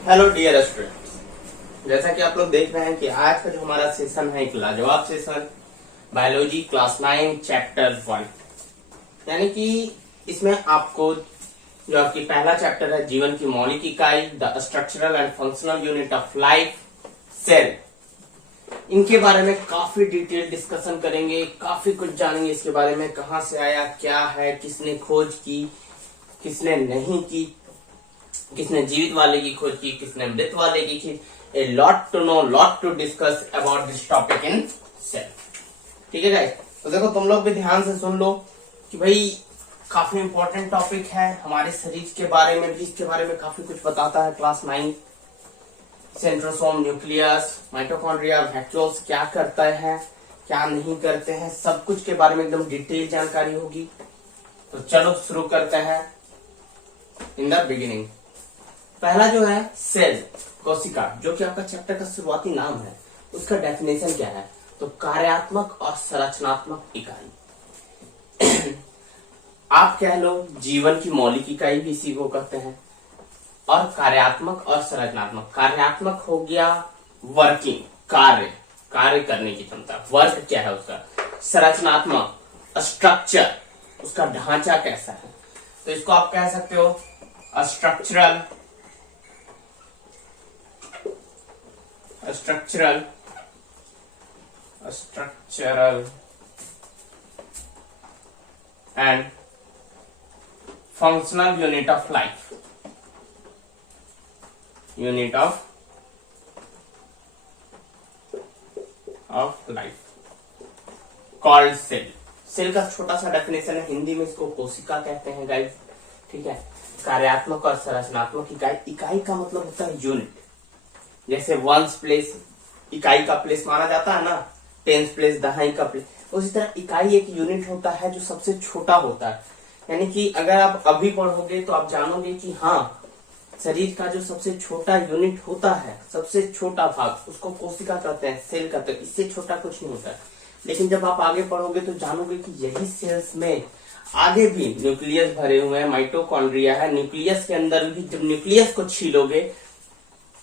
Hello dear students, जैसा कि आप लोग देख रहे हैं कि आज का जो हमारा सेशन है एक लाजवाब सेशन, बायोलॉजी क्लास 9 चैप्टर 1। यानी कि इसमें आपको जो आपकी पहला चैप्टर है जीवन की मौलिक इकाई, the structural and functional unit of life, cell, इनके बारे में काफी डिटेल डिस्कशन करेंगे, काफी कुछ जानेंगे इसके बारे में, कहाँ से आया, क्या है, किसने खोज की, किसने नहीं की, किसने जीवित वाले की खोज की, किसने मृत वाले की खोज। A lot to know, lot to discuss about this topic in cell. ठीक है गाइस, तो देखो तुम लोग भी ध्यान से सुन लो कि भाई काफी इंपॉर्टेंट टॉपिक है, हमारे शरीर के बारे में भी, इसके बारे में काफी कुछ बताता है। Class 9 centrosome, nucleus, mitochondria, vacuoles क्या करता है, क्या नहीं करते हैं, सब कुछ के बारे में एकदम डिटेल जानकारी होगी। तो चलो शुरू करते हैं। इन द बिगिनिंग पहला जो है सेल, कोशिका, जो कि आपका चैप्टर का शुरुआती नाम है, उसका डेफिनेशन क्या है? तो कार्यात्मक और संरचनात्मक इकाई। आप कह लो जीवन की मौलिक इकाई भी इसी को कहते हैं। और कार्यात्मक और संरचनात्मक, कार्यात्मक हो गया वर्किंग, कार्य करने की क्षमता, वर्क क्या है उसका। संरचनात्मक स्ट्रक्चर, उसका ढांचा कैसा है, तो इसको आप कह सकते हो structural and functional unit of life, called cell. Cell का छोटा सा डेफिनेशन है, हिंदी में इसको कोशिका कहते हैं गाइस। ठीक है, कार्यात्मक और संरचनात्मक इकाई, इकाई का मतलब होता है यूनिट। जैसे वंस प्लेस इकाई का प्लेस माना जाता है ना, टेंस प्लेस दहाई का प्लेस, उसी तरह इकाई एक यूनिट होता है जो सबसे छोटा होता है। यानी कि अगर आप अभी पढ़ोगे तो आप जानोगे कि हाँ, शरीर का जो सबसे छोटा यूनिट होता है, सबसे छोटा भाग, उसको कोशिका कहते हैं, सेल कहते हैं, इससे छोटा कुछ नहीं होता है। लेकिन जब आप आगे पढ़ोगे तो जानोगे कि यही सेल्स में आगे भी न्यूक्लियस भरे हुए हैं, माइटोकॉन्ड्रिया है, न्यूक्लियस के अंदर भी जब न्यूक्लियस को छीलोगे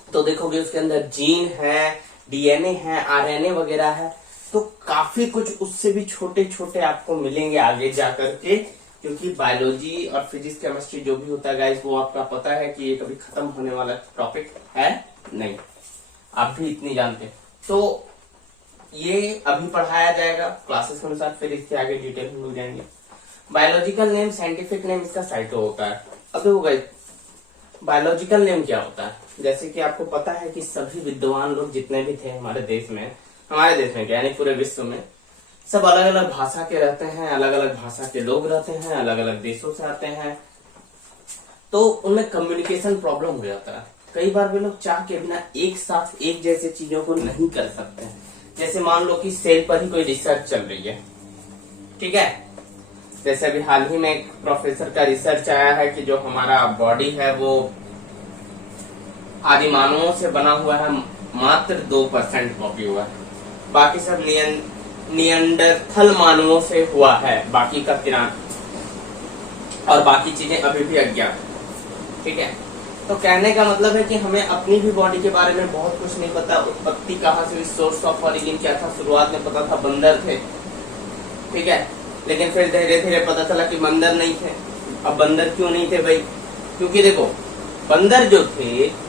तो देखोगे उसके अंदर जीन है, डीएनए है, आरएनए वगैरह है। तो काफी कुछ उससे भी छोटे छोटे आपको मिलेंगे आगे जाकर के, क्योंकि बायोलॉजी और फिजिक्स केमिस्ट्री जो भी होता है गाइस, वो आपका पता है कि ये कभी खत्म होने वाला टॉपिक है नहीं, आप भी इतनी जानते हैं। तो ये अभी पढ़ाया जाएगा क्लासेस के अनुसार, फिर इसके आगे डिटेल में मिल जाएंगे। बायोलॉजिकल नेम, साइंटिफिक नेम इसका साइटो होता है। अब देखो गाइस, बायोलॉजिकल नेम क्या होता है? जैसे कि आपको पता है कि सभी विद्वान लोग जितने भी थे हमारे देश में क्या, यानी पूरे विश्व में, सब अलग अलग भाषा के रहते हैं, अलग अलग भाषा के लोग रहते हैं, अलग अलग देशों से आते हैं, तो उनमें कम्युनिकेशन प्रॉब्लम हो जाता है। कई बार वे लोग चाह के बिना एक साथ एक जैसे चीजों को नहीं कर सकते हैं। जैसे मान लो कि सेल पर ही कोई रिसर्च चल रही है, ठीक है, जैसे अभी हाल ही में एक प्रोफेसर का रिसर्च आया है कि जो हमारा बॉडी है वो आदि मानवों से बना हुआ है, मात्र 2% कॉपी हुआ है, बाकी सब नियंडरथल मानवों से हुआ है, बाकी का 93, और बाकी चीजें अभी भी अज्ञात। ठीक है, तो कहने का मतलब है कि हमें अपनी भी बॉडी के बारे में बहुत कुछ नहीं पता। उत्पत्ति कहाँ से हुई, सोर्स ऑफ ऑरिजिन क्या था, शुरुआत में पता था बंदर थे, ठीक है, लेकिन फिर धीरे धीरे पता चला कि बंदर नहीं थे। अब बंदर क्यों नहीं थे भाई? क्योंकि देखो, बंदर जो थे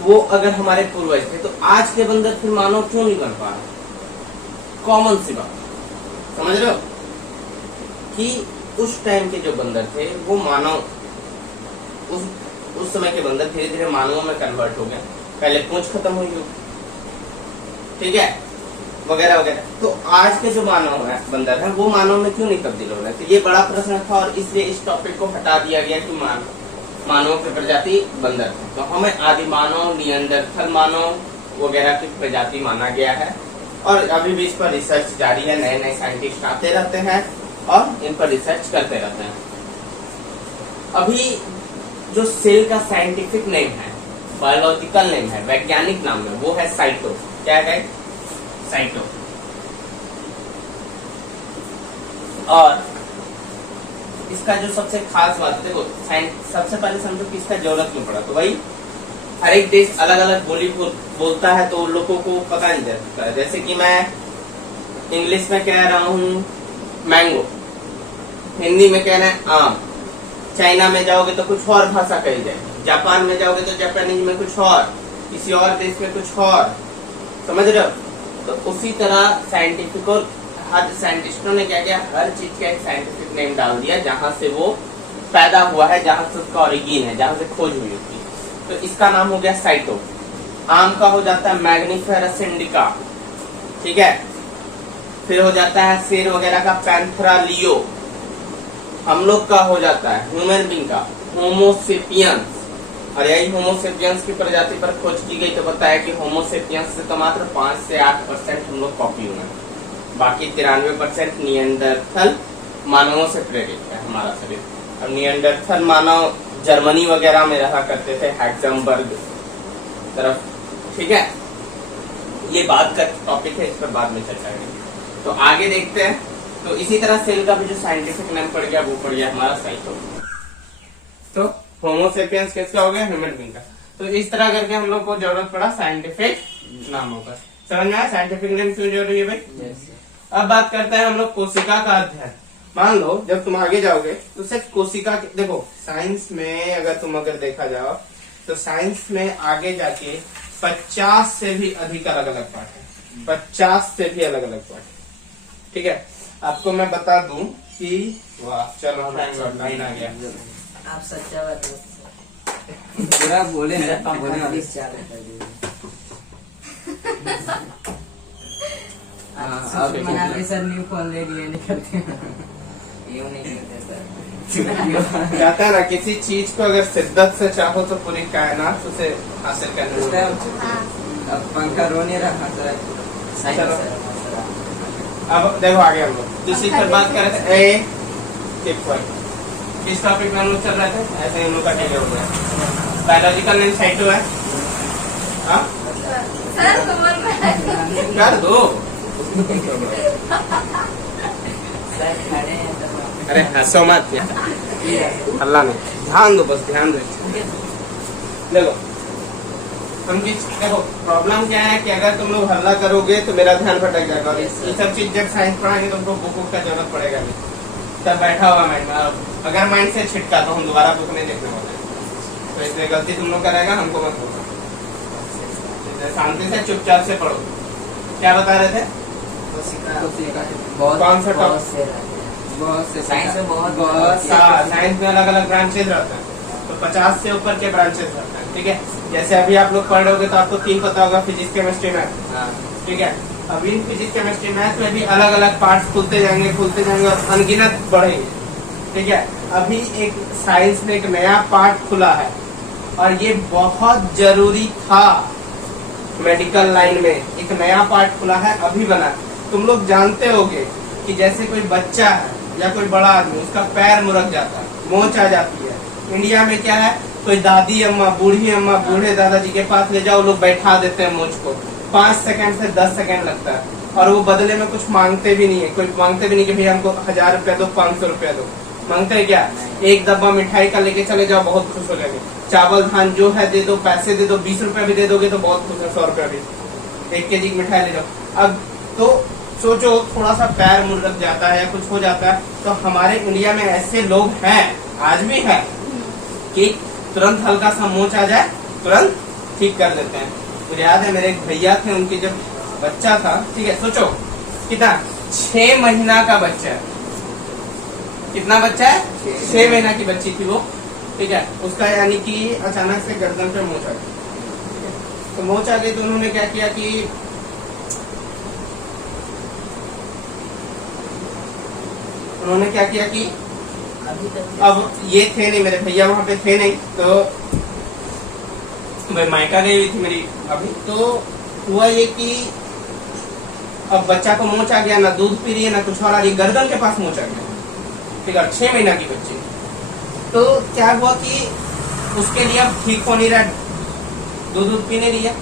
वो अगर हमारे पूर्वज थे, तो आज के बंदर फिर मानव क्यों नहीं बन पा रहे? कॉमन सी बात, समझ रहे हो कि उस टाइम के जो बंदर थे वो मानव, उस समय के बंदर धीरे धीरे मानवों में कन्वर्ट हो गए। पहले पूंछ खत्म हुई हो, ठीक है, वगैरह वगैरह। तो आज के जो मानव है, बंदर है, वो मानव में क्यों नहीं तब्दील हो रहे? तो ये बड़ा प्रश्न था, और इसलिए इस टॉपिक को हटा दिया गया कि मानव की प्रजाति बंदर है। तो हमें आदि मानव, नियंडरथल मानव वगैरह की प्रजाति माना गया है, और अभी भी इस पर रिसर्च जारी है। नए नए साइंटिस्ट आते रहते हैं और इन पर रिसर्च करते रहते हैं। अभी जो सेल का साइंटिफिक नेम है, बायोलॉजिकल नेम है, वैज्ञानिक नाम है, वो है साइटो। क्या है? साइटो। और इसका जो सबसे खास बात है, देखो सबसे पहले समझो कि इसका जरूरत क्यों पड़ा। तो भाई हर एक देश अलग अलग बोली बोलता है, तो लोगों को पता नहीं चलता। जैसे कि मैं इंग्लिश में कह रहा हूँ मैंगो, हिंदी में कहना है आम, चाइना में जाओगे तो कुछ और भाषा कही जाए, जापान में जाओगे तो जापानीज में कुछ और, किसी और देश में कुछ और, समझ रहे हो। तो उसी तरह साइंटिफिक और हर साइंटिस्टों ने क्या किया, हर चीज का एक साइंटिफिक नेम डाल दिया जहां से वो पैदा हुआ है, जहां से उसका ओरिजिन है, जहां से खोज हुई होती है। तो इसका नाम हो गया साइटो। आम का हो जाता है मैग्निफेरस इंडिका, ठीक है। फिर हो जाता है शेर वगैरह का पैंथेरा लियो। हम लोग का हो जाता है ह्यूमन बीइंग का होमोसेपियंस, और यही होमोसेपियंस की प्रजाति पर खोज की गई तो बताया कि होमोसेपियंस से तो मात्र 5 से 8% हम लोग कॉपी हुए, बाकी 93% निएंडरथल मानवों से प्रेरित है हमारा शरीर। और निएंडरथल मानव जर्मनी वगैरह में रहा करते थे, हैक्समबर्ग तरफ, ठीक है। ये बात का टॉपिक है, इस पर बाद में चर्चा करेंगे। तो आगे देखते हैं। तो इसी तरह सेल का भी जो साइंटिफिक नाम पड़ गया वो पड़ गया हमारा साइटो। तो होमोसेपियंस किसका हो गया, ह्यूमन बीइंग का। तो इस तरह करके हम लोग को जरूरत पड़ा साइंटिफिक नामों का। समझ में आया साइंटिफिक नेम क्यों जरूरी है भाई। अब बात करते हैं हम लोग कोशिका का अध्ययन। मान लो जब तुम आगे जाओगे तो सिर्फ कोशिका देखो, साइंस में अगर देखा जाओ तो साइंस में आगे जाके 50 से भी अधिक अलग अलग पार्ट है, 50 से भी अलग अलग पार्ट, ठीक है। आपको मैं बता दूं कि वाह चलो लाइन आ गया, आप सच्चा बताओ, पूरा बोले ना, बोले वाले। अब मनाली सर न्यू फोन ले लिए निकलते हैं, यूं नहीं करते सर। कहता है ना किसी चीज को अगर शिद्दत से चाहो तो पूरी कायनात उसे हासिल करना है। अब पंखा रो नहीं रहा सर। चलो अब देखो आगे हम लोग दूसरी पर बात कर रहे थे। ए टिप पॉइंट किस टॉपिक में हम लोग चल रहे थे, ऐसे हम लोग का टीचर हो गया। बायोलॉजिकल नेम साइटो है, हाँ सर कमर में कर दो। सर खड़े हैं तो अरे हंसो मत अल्लाह ने, ध्यान दो, बस ध्यान दो। देखो हम देखो प्रॉब्लम क्या है कि अगर तुम लोग हल्ला करोगे तो मेरा ध्यान भटक जाएगा, और ये सब चीज जब साइंस पढ़ाएंगे तो हमको बुक का जरूरत पड़ेगा नहीं, तब बैठा हुआ माइंड में। अगर माइंड से छिटका तो हम दोबारा बुक नहीं देखने वाले, तो इसलिए गलती तुम लोग करेगा, हमको मत बोलना। शांति से चुपचाप से पढ़ो। क्या बता रहे थे, बहुत कौन सा बहुत टॉपिक। से रहते हैं। बहुत से साइंस में बहुत साइंस में अलग अलग ब्रांचेज रहते हैं, तो 50 से ऊपर के ब्रांचेस रहते हैं, ठीक है। जैसे अभी आप लोग पढ़ रहे होगे तो आपको 3 पता होगा, फिजिक्स केमिस्ट्री मैथ, ठीक है। अभी फिजिक्स केमिस्ट्री मैथ में भी अलग अलग पार्ट्स खुलते जाएंगे और अनगिनत बढ़ेंगे, ठीक है। अभी एक साइंस में एक नया पार्ट खुला है और ये बहुत जरूरी था। मेडिकल लाइन में एक नया पार्ट खुला है, अभी बना। तुम लोग जानते होगे कि जैसे कोई बच्चा है या कोई बड़ा आदमी, उसका पैर मुरक जाता है, मोच आ जाती है। इंडिया में क्या है, कोई दादी अम्मा, बूढ़ी अम्मा, बूढ़े दादाजी के पास ले जाओ, लोग बैठा देते हैं मोच को, 5 सेकंड से 10 सेकंड लगता है, और वो बदले में कुछ मांगते भी नहीं है। कोई मांगते भी नहीं कि भैया हमको 1000 रुपया दो, 500 रुपया दो। मांगते हैं क्या, एक डब्बा मिठाई का लेके चले जाओ, बहुत खुश हो जाएंगे। चावल धान जो है दे दो, पैसे दे दो, 20 रुपया भी दे दोगे तो बहुत खुश है, 100 रुपया भी, 1 केजी की मिठाई ले जाओ। अब तो सोचो थोड़ा सा पैर मुरक जाता है या कुछ हो जाता है, तो हमारे इंडिया में ऐसे लोग हैं, आज भी है, कि तुरंत हल्का सा मोच आ जाए तुरंत ठीक कर देते हैं। मुझे याद है मेरे एक भैया थे, उनके जब बच्चा था, ठीक है, सोचो कितना, 6 महीना का बच्चा है। कितना बच्चा है, 6 महीना की बच्ची थी वो, ठीक है। उसका यानी कि अचानक से गर्दन पे मोच आ गई। तो मोच आ गई तो उन्होंने क्या किया कि अभी तक अब ये थे नहीं, मेरे भैया वहाँ पे थे नहीं, तो मैं मायका गई हुई थी मेरी अभी। तो हुआ ये कि अब बच्चा को मोच आ गया, ना दूध पी रही है ना कुछ और आ रही, गर्दन के पास मोच आ गया, ठीक है, 6 महीना की बच्ची। तो क्या हुआ कि उसके लिए अब ठीक हो नहीं रहा, दूध पी नहीं रही है,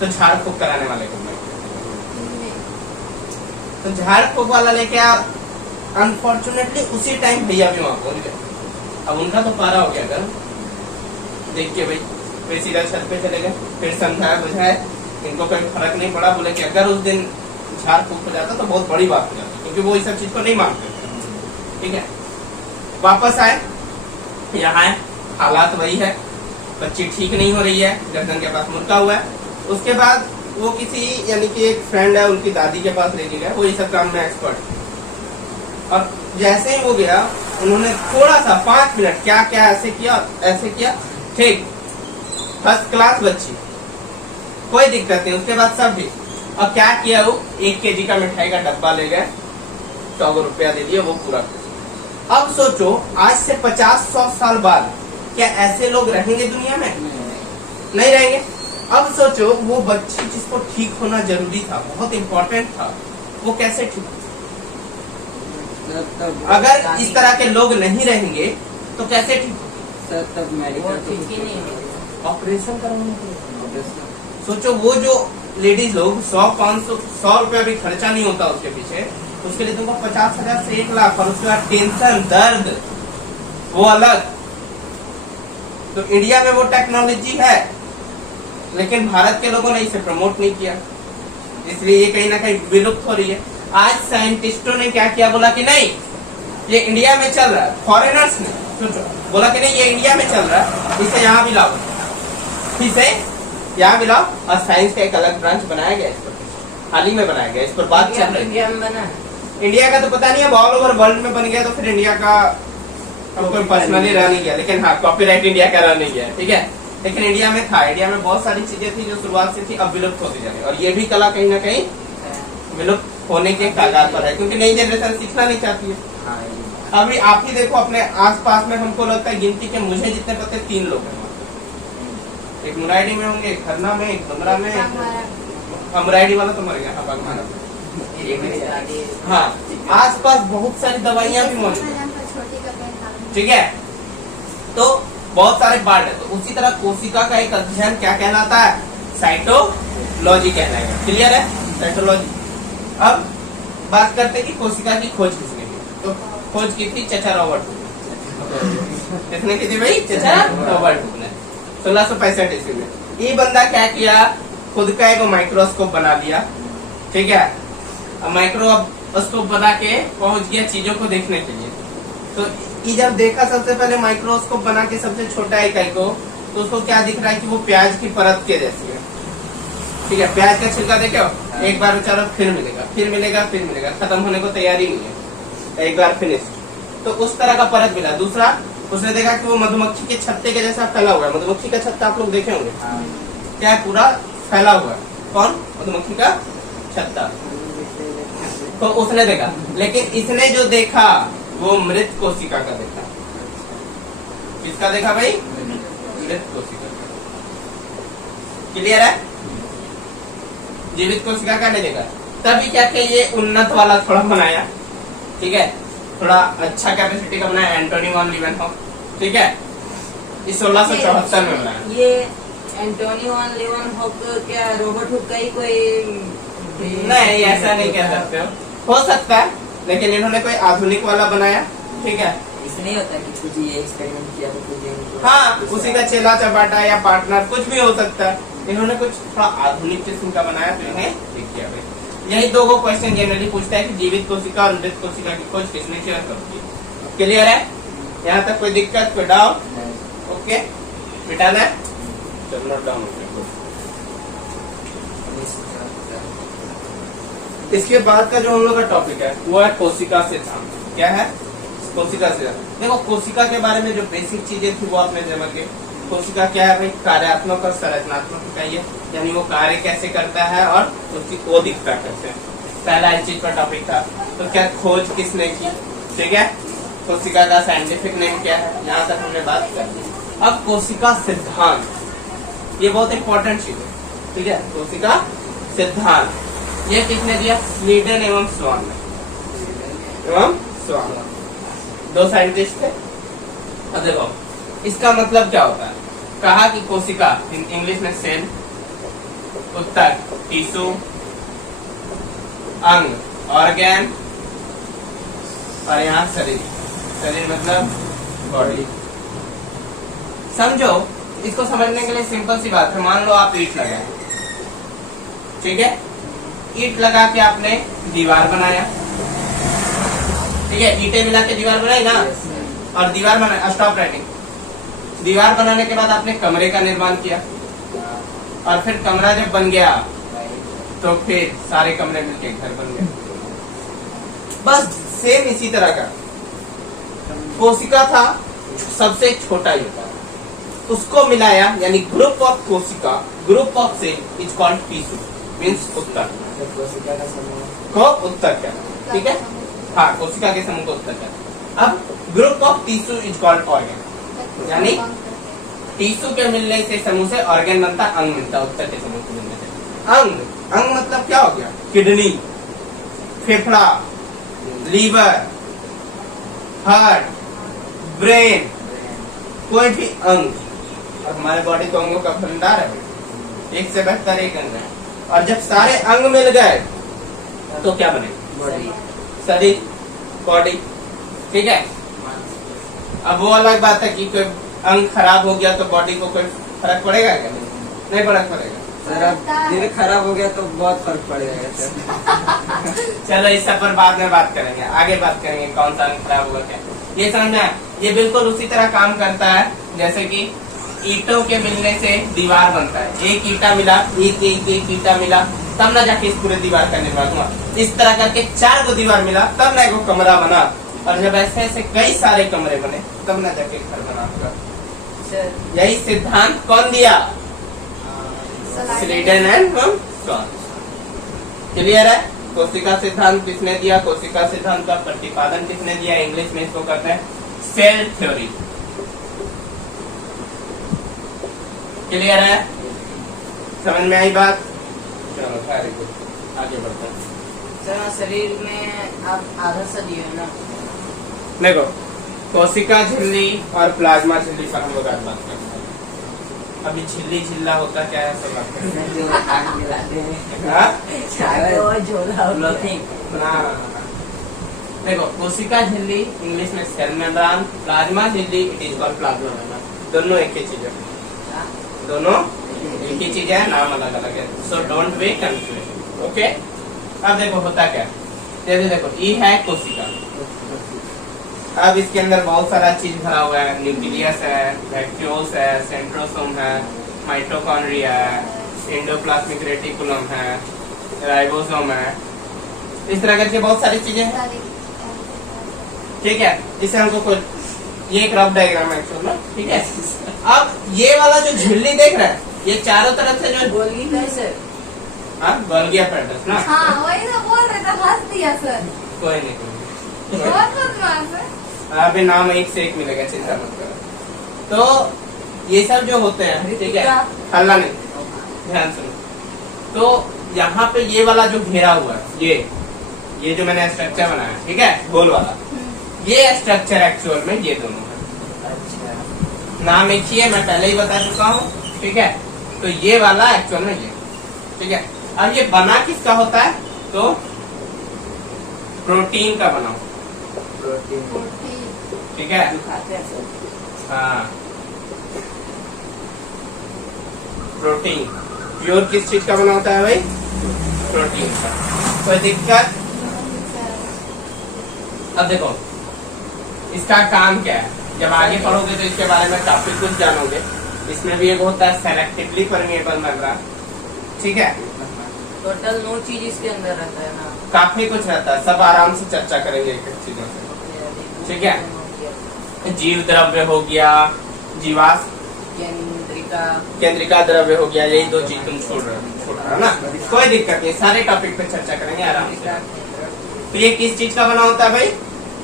तो झाड़ फूक कराने वाले को मैं, तो झाड़ फूक वाला लेके अनफॉर्चुनेटली उसी टाइम भैया भी वहां पहुंच गए। अब उनका तो पारा हो गया गर्म, देख के भाई वे सीधा छत पे चले गए। फिर समझाया बुझाया, इनको कोई फर्क नहीं पड़ा। बोले कि अगर उस दिन झाड़ फूक हो जाता तो बहुत बड़ी बात हो जाती, क्योंकि वो इस सब चीज को नहीं मानते। ठीक है, वापस आए, यहाँ हालात वही है, बच्ची ठीक नहीं हो रही है, गर्दन के पास मुड़का हुआ है। उसके बाद वो किसी यानी कि एक फ्रेंड है उनकी दादी के पास लेके गया, वो इस सब काम में एक्सपर्ट है। और जैसे ही वो गया, उन्होंने थोड़ा सा 5 मिनट क्या क्या ऐसे किया, ठीक, फर्स्ट क्लास बच्ची, कोई दिक्कत नहीं। उसके बाद सब ठीक। और क्या किया, वो 1 kg का मिठाई का डब्बा ले गए, 100 रुपया दे दिया, वो पूरा। अब सोचो, आज से 50-100 साल बाद क्या ऐसे लोग रहेंगे दुनिया में? नहीं रहेंगे। अब सोचो, वो बच्ची जिसको ठीक होना जरूरी था, बहुत इम्पोर्टेंट था, वो कैसे ठीक? अगर इस तरह के लोग नहीं रहेंगे तो कैसे ठीक? सर तब वो मेडिकल ठीक ही नहीं है। ऑपरेशन करवाना। सोचो, वो जो लेडीज लोग 100-500 रुपया भी खर्चा नहीं होता उसके पीछे, उसके लिए तुमको 50,000 से 1 लाख, और उसके बाद टेंशन, दर्द, वो अलग। तो इंडिया में वो टेक्नोलॉजी है, लेकिन भारत के लोगों ने इसे प्रमोट नहीं किया, इसलिए ये कहीं ना कहीं विलुप्त हो रही है। आज साइंटिस्टों ने क्या किया, बोला कि नहीं ये इंडिया में चल रहा है। फॉरेनर्स ने सोचो बोला कि नहीं ये इंडिया में चल रहा है, इसे यहाँ भी लाओ, इसे यहाँ भी लाओ। और साइंस का एक अलग ब्रांच बनाया गया, इस पर हाल ही में बनाया गया, इस पर बात चल रही इंडिया में बना है। है। इंडिया का तो पता नहीं है, ऑल ओवर वर्ल्ड में बन गया, तो फिर इंडिया का अब कोई पर्सनली रह नहीं गया, लेकिन हाँ कॉपीराइट इंडिया का रह नहीं गया, ठीक है। लेकिन इंडिया में था, इंडिया में बहुत सारी चीजें थी जो शुरुआत से थी, अब विलुप्त होती जा रही है। और ये भी कला कहीं ना कहीं विलुप्त होने के कगार पर है, क्योंकि नई जनरेशन सीखना नहीं चाहती है। हाँ, अभी आप ही देखो, अपने आसपास में हमको लगता है गिनती के मुझे जितने पते 3 लोग हैं। एक मुराइडी में होंगे, एक खरना में, एक बंदरा में। मुराइडी वाला तो मर गया, हाँ बागमारा। ये मेरी दादी है। हाँ, आसपास बहुत सारी दवाइयाँ भी मौजूद है, ठीक है। तो बहुत सारे पार्ट है। तो उसी तरह कोशिका का एक अध्ययन क्या कहलाता है? साइटोलॉजी कहलाएगा। क्लियर है? साइटोलॉजी। अब बात करते हैं कि कोशिका की खोज किसने की। तो खोज की थी चचा रॉबर्ट हुक। किसने की थी भाई? चचा रॉबर्ट हुक ने 1665 ईस्वी में। ये बंदा क्या किया, खुद का एक माइक्रोस्कोप बना लिया, ठीक है। अब माइक्रोस्कोप बना के पहुंच गया चीजों को देखने के लिए। तो ये जब देखा सबसे पहले माइक्रोस्कोप बना के सबसे छोटा इकाई को, तो उसको क्या दिख रहा है कि वो प्याज की परत के जैसी है, ठीक है। प्याज का छिलका देखे हो, एक बार बेचारा फिर मिलेगा, फिर मिलेगा, फिर मिलेगा, खत्म होने को तैयारी नहीं है, एक बार फिनिश। तो उस तरह का परत मिला। दूसरा, उसने देखा कि वो मधुमक्खी के छत्ते के जैसा फैला हुआ है। मधुमक्खी का छत्ता आप लोग देखे होंगे, क्या है? पूरा फैला हुआ है। कौन? मधुमक्खी का छत्ता। तो उसने देखा, लेकिन इसने जो देखा वो मृत कोशिका का देखा। किसका देखा भाई? मृत कोशिका। क्लियर है? जीवित कोशिका का नहीं देखा। तभी क्या किया, ये उन्नत वाला थोड़ा बनाया, ठीक है, थोड़ा अच्छा कैपेसिटी का बनाया, एंटोनी वॉन लीवेनहॉफ, ठीक है। ये 1674 में बनाया। ये एंटोनी वॉन लीवेनहॉफ क्या रॉबर्ट हुक का ही कोई? नहीं, ऐसा नहीं कह सकते हो सकता है, लेकिन इन्होंने कोई आधुनिक वाला बनाया, ठीक है। इसलिए होता है कि कुछ ये एक्सपेरिमेंट किया तो कुछ ये हाँ, उसी का चेला चपाटा या पार्टनर कुछ भी हो सकता है। इन्होंने कुछ थोड़ा आधुनिक किस्म का बनाया, तो इन्हें ठीक किया भाई। यही 2 क्वेश्चन जनरली पूछता है कि जीवित कोशिका और मृत कोशिका की खोज किसने किया, कब की। क्लियर है? यहाँ तक कोई दिक्कत, कोई डाउट? ओके, मिटाना है, चलो नोट डाउन। इसके बाद का जो हम लोग का टॉपिक है वो है कोशिका सिद्धांत। क्या है? कोशिका सिद्धांत। देखो, कोशिका के बारे में जो बेसिक चीजें थी वो आपने समझ गए। कोशिका क्या है भाई? कार्यात्मक और संरचनात्मक इकाई है, यानी वो कार्य कैसे करता है और उसकी वो दिखता कैसे है। पहला इस चीज पर टॉपिक था। तो क्या खोज किसने की, ठीक है। कोशिका का साइंटिफिक नेम क्या है, यहाँ तक हमने बात कर ली। अब कोशिका सिद्धांत, ये बहुत इंपॉर्टेंट चीज है, ठीक है। कोशिका सिद्धांत ये किसने दिया? स्वीडन एवं स्वान ने, एवं स्वान, 2 साइंटिस्ट थे। अब देखो इसका मतलब क्या होता है। कहा कि कोशिका, इंग्लिश में सेल, उत्तर टिश्यू, अंग ऑर्गन, और यहाँ शरीर। शरीर मतलब बॉडी। समझो, इसको समझने के लिए सिंपल सी बात है। मान लो आप ईंट लगाए, ठीक है, ईंट लगा के आपने दीवार बनाया, ठीक है, ईंटें मिला के दीवार बनाई ना, और दीवार बना, स्टॉप राइटिंग। दीवार बनाने के बाद आपने कमरे का निर्माण किया, और फिर कमरा जब बन गया तो फिर सारे कमरे मिलके घर बन गए। बस सेम इसी तरह का कोशिका था, सबसे छोटा यूनिट, उसको मिलाया, यानी ग्रुप ऑफ कोशिका, group of cell is called tissue, means उत्तक कोशिका का समूह को उत्तक है, ठीक है। हाँ, कोशिका के समूह को उत्तक है। अब group of tissue is called organ, यानी टिश्यू के मिलने से समूह से ऑर्गन बनता, अंग मिलता, उत्तक के समूह के मिलने से। अंग, अंग मतलब क्या हो गया? किडनी, फेफड़ा, लीवर, हार्ट, ब्रेन, कोई भी अंग। और हमारे बॉडी तो अंगों का भंडार है, एक से बेहतर एक अंग है। और जब सारे अंग मिल गए तो क्या बने? शरीर, बॉडी, ठीक है। अब वो अलग बात है कि कोई अंग खराब हो गया तो बॉडी को कोई फर्क पड़ेगा क्या? नहीं फर्क पड़ेगा। सर अब दिल खराब हो गया तो बहुत फर्क पड़ेगा सर। चलो इस सब पर बाद में बात करेंगे, आगे बात करेंगे कौन सा अंग खराब हुआ क्या। ये समझना, ये बिल्कुल उसी तरह काम करता है जैसे कि ईंटों के मिलने से दीवार बनता है। एक ईंटा मिला, एक ईंटा मिला, तब ना जाके इस पूरे दीवार का निर्माण हुआ। इस तरह करके 4 को दीवार मिला, तब ना एक कमरा बना, और जब ऐसे ऐसे कई सारे कमरे बने तब ना जाके घर बना होगा। यही सिद्धांत कौन दिया? स्लीडन एंड क्लियर है? कोशिका सिद्धांत किसने दिया? कोशिका सिद्धांत का प्रतिपादन किसने दिया? इंग्लिश में इसको कहते हैं सेल थ्योरी। क्लियर है? समझ में आई बात? चलो वेरी गुड, आगे बढ़ते हैं। सर शरीर में आप आधा सा दिए ना। देखो, कोशिका झिल्ली और प्लाज्मा झिल्ली पर हम लोग आज बात करते हैं। अभी झिल्ली झिल्ला होता क्या है सब बात करेंगे। जो आग मिलाते हैं। हाँ? हाँ। देखो, कोशिका झिल्ली इंग्लिश में सेल मेम्ब्रेन, प्लाज्मा झिल्ली it is called plasma membrane. दोनों एक ही चीज है, दोनों एक ही चीज है, नाम अलग अलग है। So don't be confuse, okay. अब देखो होता क्या, जैसे देखो ये है कोशिका, अब इसके अंदर बहुत सारा चीज भरा हुआ है। न्यूक्लियस है, वैक्यूल्स है, सेंट्रोसोम है, माइटोकॉन्ड्रिया है, एंडोप्लाज्मिक रेटिकुलम है, राइबोसोम है, इस तरह करके बहुत सारी चीजें हैं, ठीक है। जिसे हमको कोई, ये एक रफ डायग्राम है एक्चुअल में, ठीक है। अब ये वाला जो झिल्ली देख रहा है, ये चारों तरफ से जो गोल्गी कैसे? हाँ, गोल्गी apparatus ना। हाँ वही तो बोल रहे थे, हंस दिया सर। कोई नहीं, बहुत बदमाश है। अभी नाम एक से एक मिलेगा, चिंता मत करो। तो ये सब जो होते हैं, ठीक है, हल्ला नहीं, ध्यान सुनो। तो यहाँ पे ये वाला जो घेरा हुआ है, ये जो मैंने स्ट्रक्चर बनाया, ठीक है, गोल वाला, ये स्ट्रक्चर एक्चुअल में ये दोनों है। अच्छा। नाम एक ही है, मैं पहले ही बता चुका हूँ, ठीक है। तो ये वाला एक्चुअल में ये, ठीक है। अब ये बना किसका होता है? तो प्रोटीन का बना, प्रोटीन ठीक है। खाते हैं सर। हाँ, प्रोटीन प्योर किस चीज का बना होता है भाई? प्रोटीन का। कोई दिक्कत? अब देखो इसका काम क्या है, जब आगे पढ़ोगे तो इसके बारे में काफी कुछ जानोगे। इसमें भी एक होता है सेलेक्टिवली परमिएबल मेम्ब्रेन, ठीक है। टोटल 9 चीज इसके अंदर रहता है ना। काफी कुछ रहता है, सब आराम से चर्चा करेंगे एक एक चीजों से, ठीक है। जीव द्रव्य हो गया, जीवाश्म केंद्रिका द्रव्य हो गया, यही 2 चीज तुम छोड़ रहे हो ना। कोई दिक्कत नहीं, सारे टॉपिक पे चर्चा करेंगे आराम से। तो ये किस चीज का बना होता है भाई?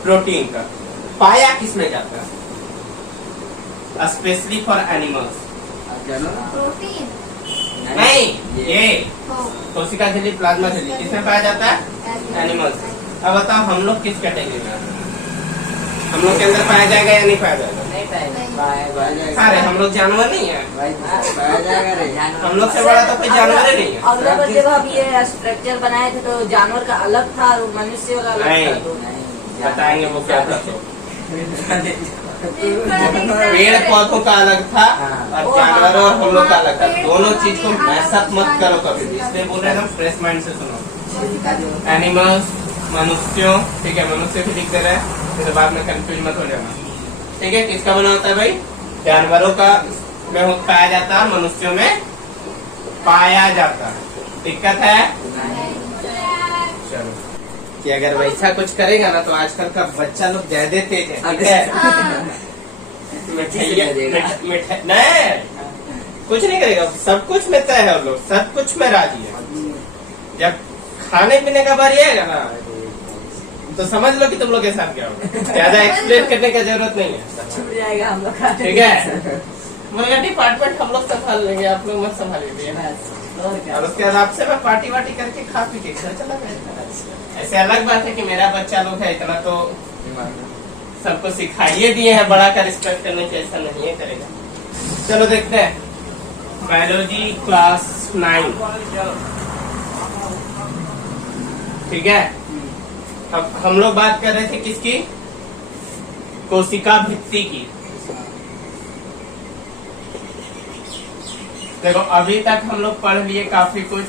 प्रोटीन का। पाया किसमें जाता है? Specially for animals. प्रोटीन नहीं, ये हो कोशिका झिल्ली, प्लाज्मा झिल्ली किसमें पाया जाता है? एनिमल्स। अब बताओ हम लोग किस कैटेगरी में आते हैं? हम लोग के अंदर पाया जाएगा या नहीं पाया जाएगा? नहीं पाया अरे हम लोग जानवर नहीं है, पाया जाएगा रे। हम लोग से बड़ा तो कोई जानवर ही नहीं है। अगला बार जब हम ये स्ट्रक्चर बनाए थे तो जानवर का अलग था और मनुष्य वाला अलग नहीं। था। तो बताएंगे वो क्या था। तो पेड़ पेड़ पौधों का अलग था हाँ। और जानवरों और हम लोग का अलग था। दोनों चीज को मैसअप मत करो कभी भी, इसलिए बोल रहे हैं हम फ्रेश माइंड से सुनो। एनिमल्स मनुष्यों, ठीक है, मनुष्य भी लिख दे रहे हैं, फिर बाद में कंफ्यूज मत हो जाना। ठीक है, किसका बना होता है भाई? जानवरों का में पाया जाता है, मनुष्यों में पाया जाता है। दिक्कत है? चलो, कि अगर वैसा कुछ करेगा ना तो आजकल का बच्चा लोग ज्यादा तेज है, ठीक है? नहीं, कुछ नहीं करेगा, सब कुछ में तय है वो लोग, सब कुछ में राजी है। जब खाने पीने का बारी आएगा ना तो समझ लो कि तुम लोग के साथ क्या होगा। ज्यादा एक्सप्लेन करने की जरूरत नहीं है, छूट जाएगा हम लोग का। ठीक है? मगर डिपार्टमेंट हम लोग संभाल लेंगे, आप लोग मत संभालिए। और क्या? और उसके बाद आपसे मैं पार्टी वार्टी करके खा पी के घर चला गया। ऐसे अलग बात है कि मेरा बच्चा लोग है, इतना तो सबको सिखाइए दिए हैं, बड़ा का रिस्पेक्ट करने की, ऐसा नहीं है करेगा। चलो देखते हैं, बायोलॉजी क्लास 9, ठीक है? अब हम लोग बात कर रहे थे किसकी? कोशिका भित्ति की। देखो अभी तक हम लोग पढ़ लिए काफी कुछ।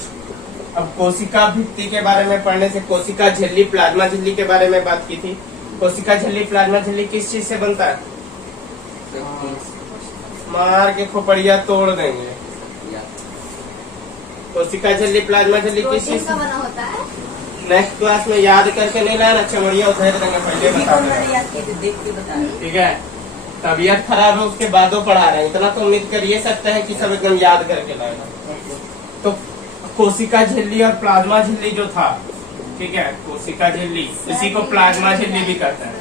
अब कोशिका भित्ति के बारे में पढ़ने से, कोशिका झिल्ली, प्लाज्मा झिल्ली के बारे में बात की थी। कोशिका झिल्ली, प्लाज्मा झिल्ली किस चीज से बनता है? मार के खोपड़िया तोड़ देंगे। कोशिका झिल्ली, प्लाज्मा झिल्ली किस चीज प्रोटीन का से? बना होता है। नेक्स्ट क्लास में याद करके नहीं लाना, चमड़िया उधर देंगे, पहले बता देना। देख के बता। ठीक है? तबीयत खराब है उसके बादों पढ़ा रहे हैं, इतना तो उम्मीद करिए सकते हैं कि सब एकदम याद करके लाएगा। तो कोशिका झिल्ली और प्लाज्मा झिल्ली जो था, ठीक है, कोशिका झिल्ली, इसी को प्लाज्मा झिल्ली भी कहते हैं।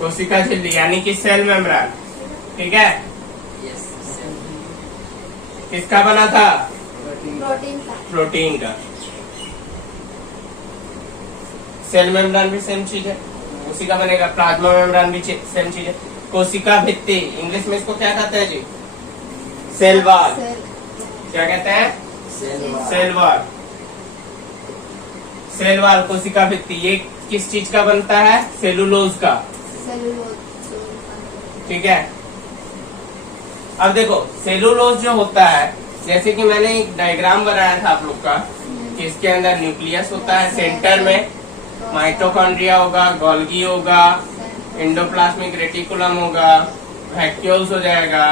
कोशिका झिल्ली यानी कि सेल मेम्ब्रेन, ठीक है? किसका बना था? प्रोटीन का। प्रोटीन का। सेल मेम्ब्रेन भी सेम चीज है, उसी का बनेगा। प्लाज्मा मेम्ब्रेन भी सेम चीज है। कोशिका भित्ति, इंग्लिश में इसको क्या कहते हैं जी? Cell wall. क्या कहते हैं? Cell wall. सेल वॉल, कोशिका भित्ति, ये किस चीज का बनता है? सेलुलोज का, ठीक है? अब देखो सेलुलोज जो होता है, जैसे कि मैंने एक डायग्राम बनाया था आप लोग का, कि इसके अंदर न्यूक्लियस होता है, सेंटर में माइटोकॉन्ड्रिया होगा, गोल्गी होगा, एंडोप्लाज्मिक रेटिकुलम होगा, वैक्यूल्स हो जाएगा,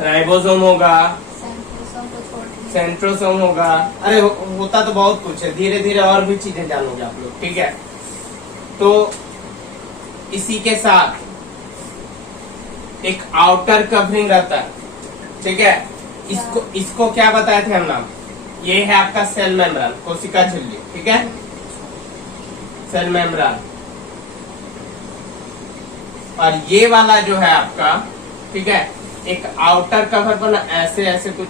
राइबोसोम होगा, सेंट्रोसोम होगा। अरे होता तो बहुत कुछ है, धीरे धीरे और भी चीजें जानोगे आप लोग, ठीक है? तो इसी के साथ एक आउटर कवरिंग रहता है, ठीक है? इसको क्या बताए थे हम नाम? ये है आपका सेल मेम्ब्रेन, कोशिका झिल्ली, ठीक है? Cell membrane. और ये वाला जो है आपका, ठीक है, एक आउटर कवर बना, ऐसे ऐसे कुछ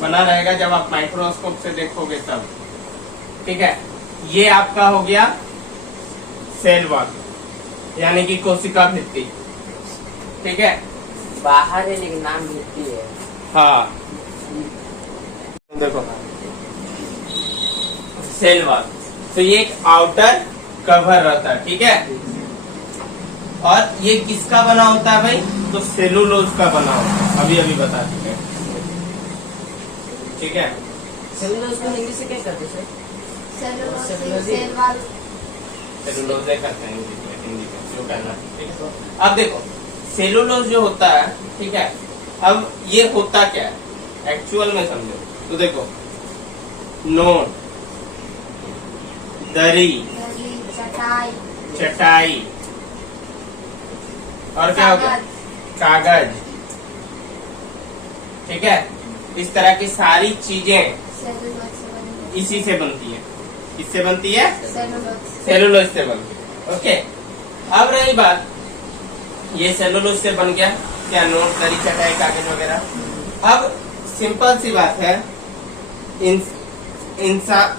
बना रहेगा जब आप माइक्रोस्कोप से देखोगे तब, ठीक है? ये आपका हो गया सेल वॉल, यानी कि कोशिका भित्ति, ठीक है? बाहर है लेकिन नाम भित्ति है। हाँ, देखो सेल वॉल, तो ये एक आउटर कवर रहता है, ठीक है? और ये किसका बना होता है भाई? तो सेलुलोज का बना होता है, अभी अभी बता चुके हैं, ठीक है? सेलुलोज को इंग्लिश से क्या कहते हैं? सेलुलोज करते हैं हिंदी में, जो कहना है, ठीक है? अब देखो सेलुलोज जो होता है, ठीक है, अब ये होता क्या है एक्चुअल में समझो तो देखो, नोट, दरी, चटाई, और क्या हो गया? कागज, ठीक है? इस तरह की सारी चीजें इसी से बनती है, इससे बनती है, सेलुलोज से बनती है, ओके? अब रही बात, ये सेलुलोज से बन गया क्या? नोट, दरी, चटाई, कागज वगैरह। अब सिंपल सी बात है,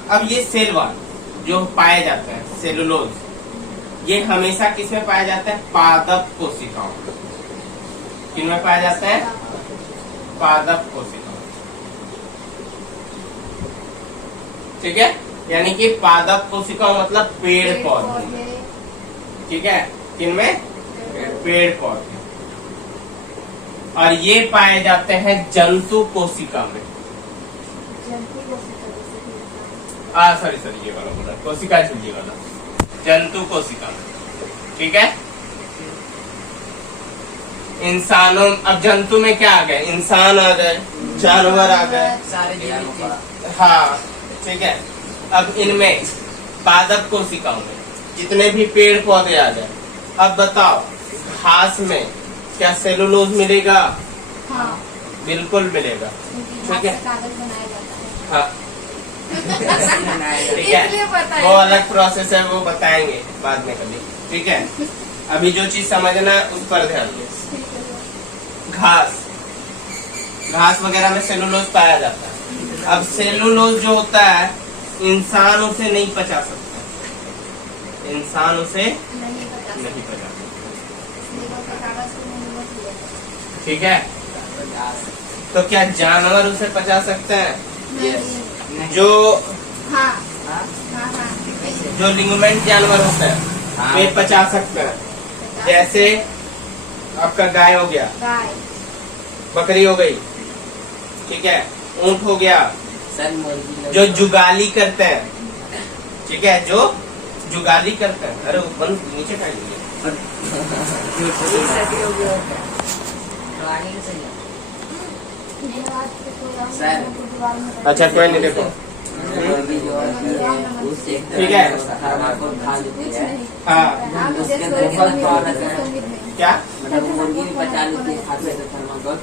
अब ये सेल वॉल जो पाए जाते हैं, सेलुलोज, ये हमेशा किसमें पाया जाता है? पादप कोशिकाओं। किनमें पाया जाता है? पादप कोशिकाओं। ठीक है, यानी कि पादप कोशिका मतलब पेड़ पौधे, ठीक है, किनमें? पेड़ पौधे। और ये पाए जाते हैं जंतु कोशिका में। सॉरी ये वाला बोला, कोशिका झिल्ली वाला, जंतु कोशिका में, ठीक है। इंसानों, अब जंतु में क्या आ गए? इंसान आ गए, जानवर आ गए, सारे जीवित हाँ, ठीक है। अब इनमें पादप कोशिकाओं में जितने भी पेड़ पौधे आ गए, अब बताओ घास में क्या सेलुलोज मिलेगा? हाँ, बिल्कुल मिलेगा, ठीक है। कागज बनाया जाता है। हाँ, ठीक इसलिए है, पता है। वो अलग प्रोसेस है, वो बताएंगे बाद में कभी, ठीक है। अभी जो चीज समझना है उस पर ध्यान दो। ठीक है सर। घास वगैरह में सेलुलोज पाया जाता है। अब सेलुलोज जो होता है इंसान उसे नहीं पचा सकता, इंसान उसे नहीं पता। नहीं पचा सकता, इसलिए वो कागज को नहीं मत लिया। ठीक है। तो क्या जानवर उसे पचा सकते हैं? नहीं। जो हाँ हाँ? हाँ हाँ। जो लिंगमेंट जानवर होते हैं हाँ। वे पचा सकते हैं। जैसे आपका गाय हो गया, गाय, बकरी हो गई, ठीक है, ऊंट हो गया, सर मुर्गी जो जुगाली करते हैं, ठीक है, जो जुगाली करते हैं। अरे वो बंद नीचे कर लीजिए। मेरे हाथ पे तो सर। दीवार में अच्छा कोई नहीं, देखो ठीक है। थर्माकोल खा लेती कुछ है। नहीं। हाँ। आप उसके जैसे अंदर बहुत संगीत पावर में, है। संगीत में। क्या? मतलब मुर्गी भी पचा लेती है खाते थे थर्माकोल।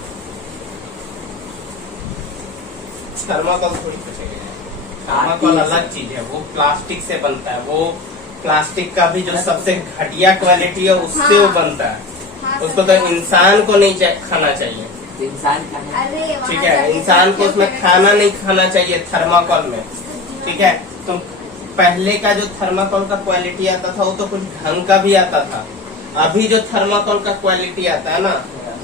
थर्माकोल थोड़ी पचेगा, थर्माकोल अलग चीज है, वो प्लास्टिक से बनता है। वो प्लास्टिक का भी जो सबसे घटिया क्वालिटी है उससे वो बनता है। हाँ, उसको तो सर। इंसान को नहीं खाना चाहिए, तो इंसान का है। अरे वहाँ ठीक है। जाके इंसान को उसमें खाना नहीं खाना चाहिए थर्माकोल में, ठीक है। तो पहले का जो थर्माकोल का क्वालिटी आता था वो तो कुछ ढंग का भी आता था। अभी जो थर्माकोल का क्वालिटी आता है ना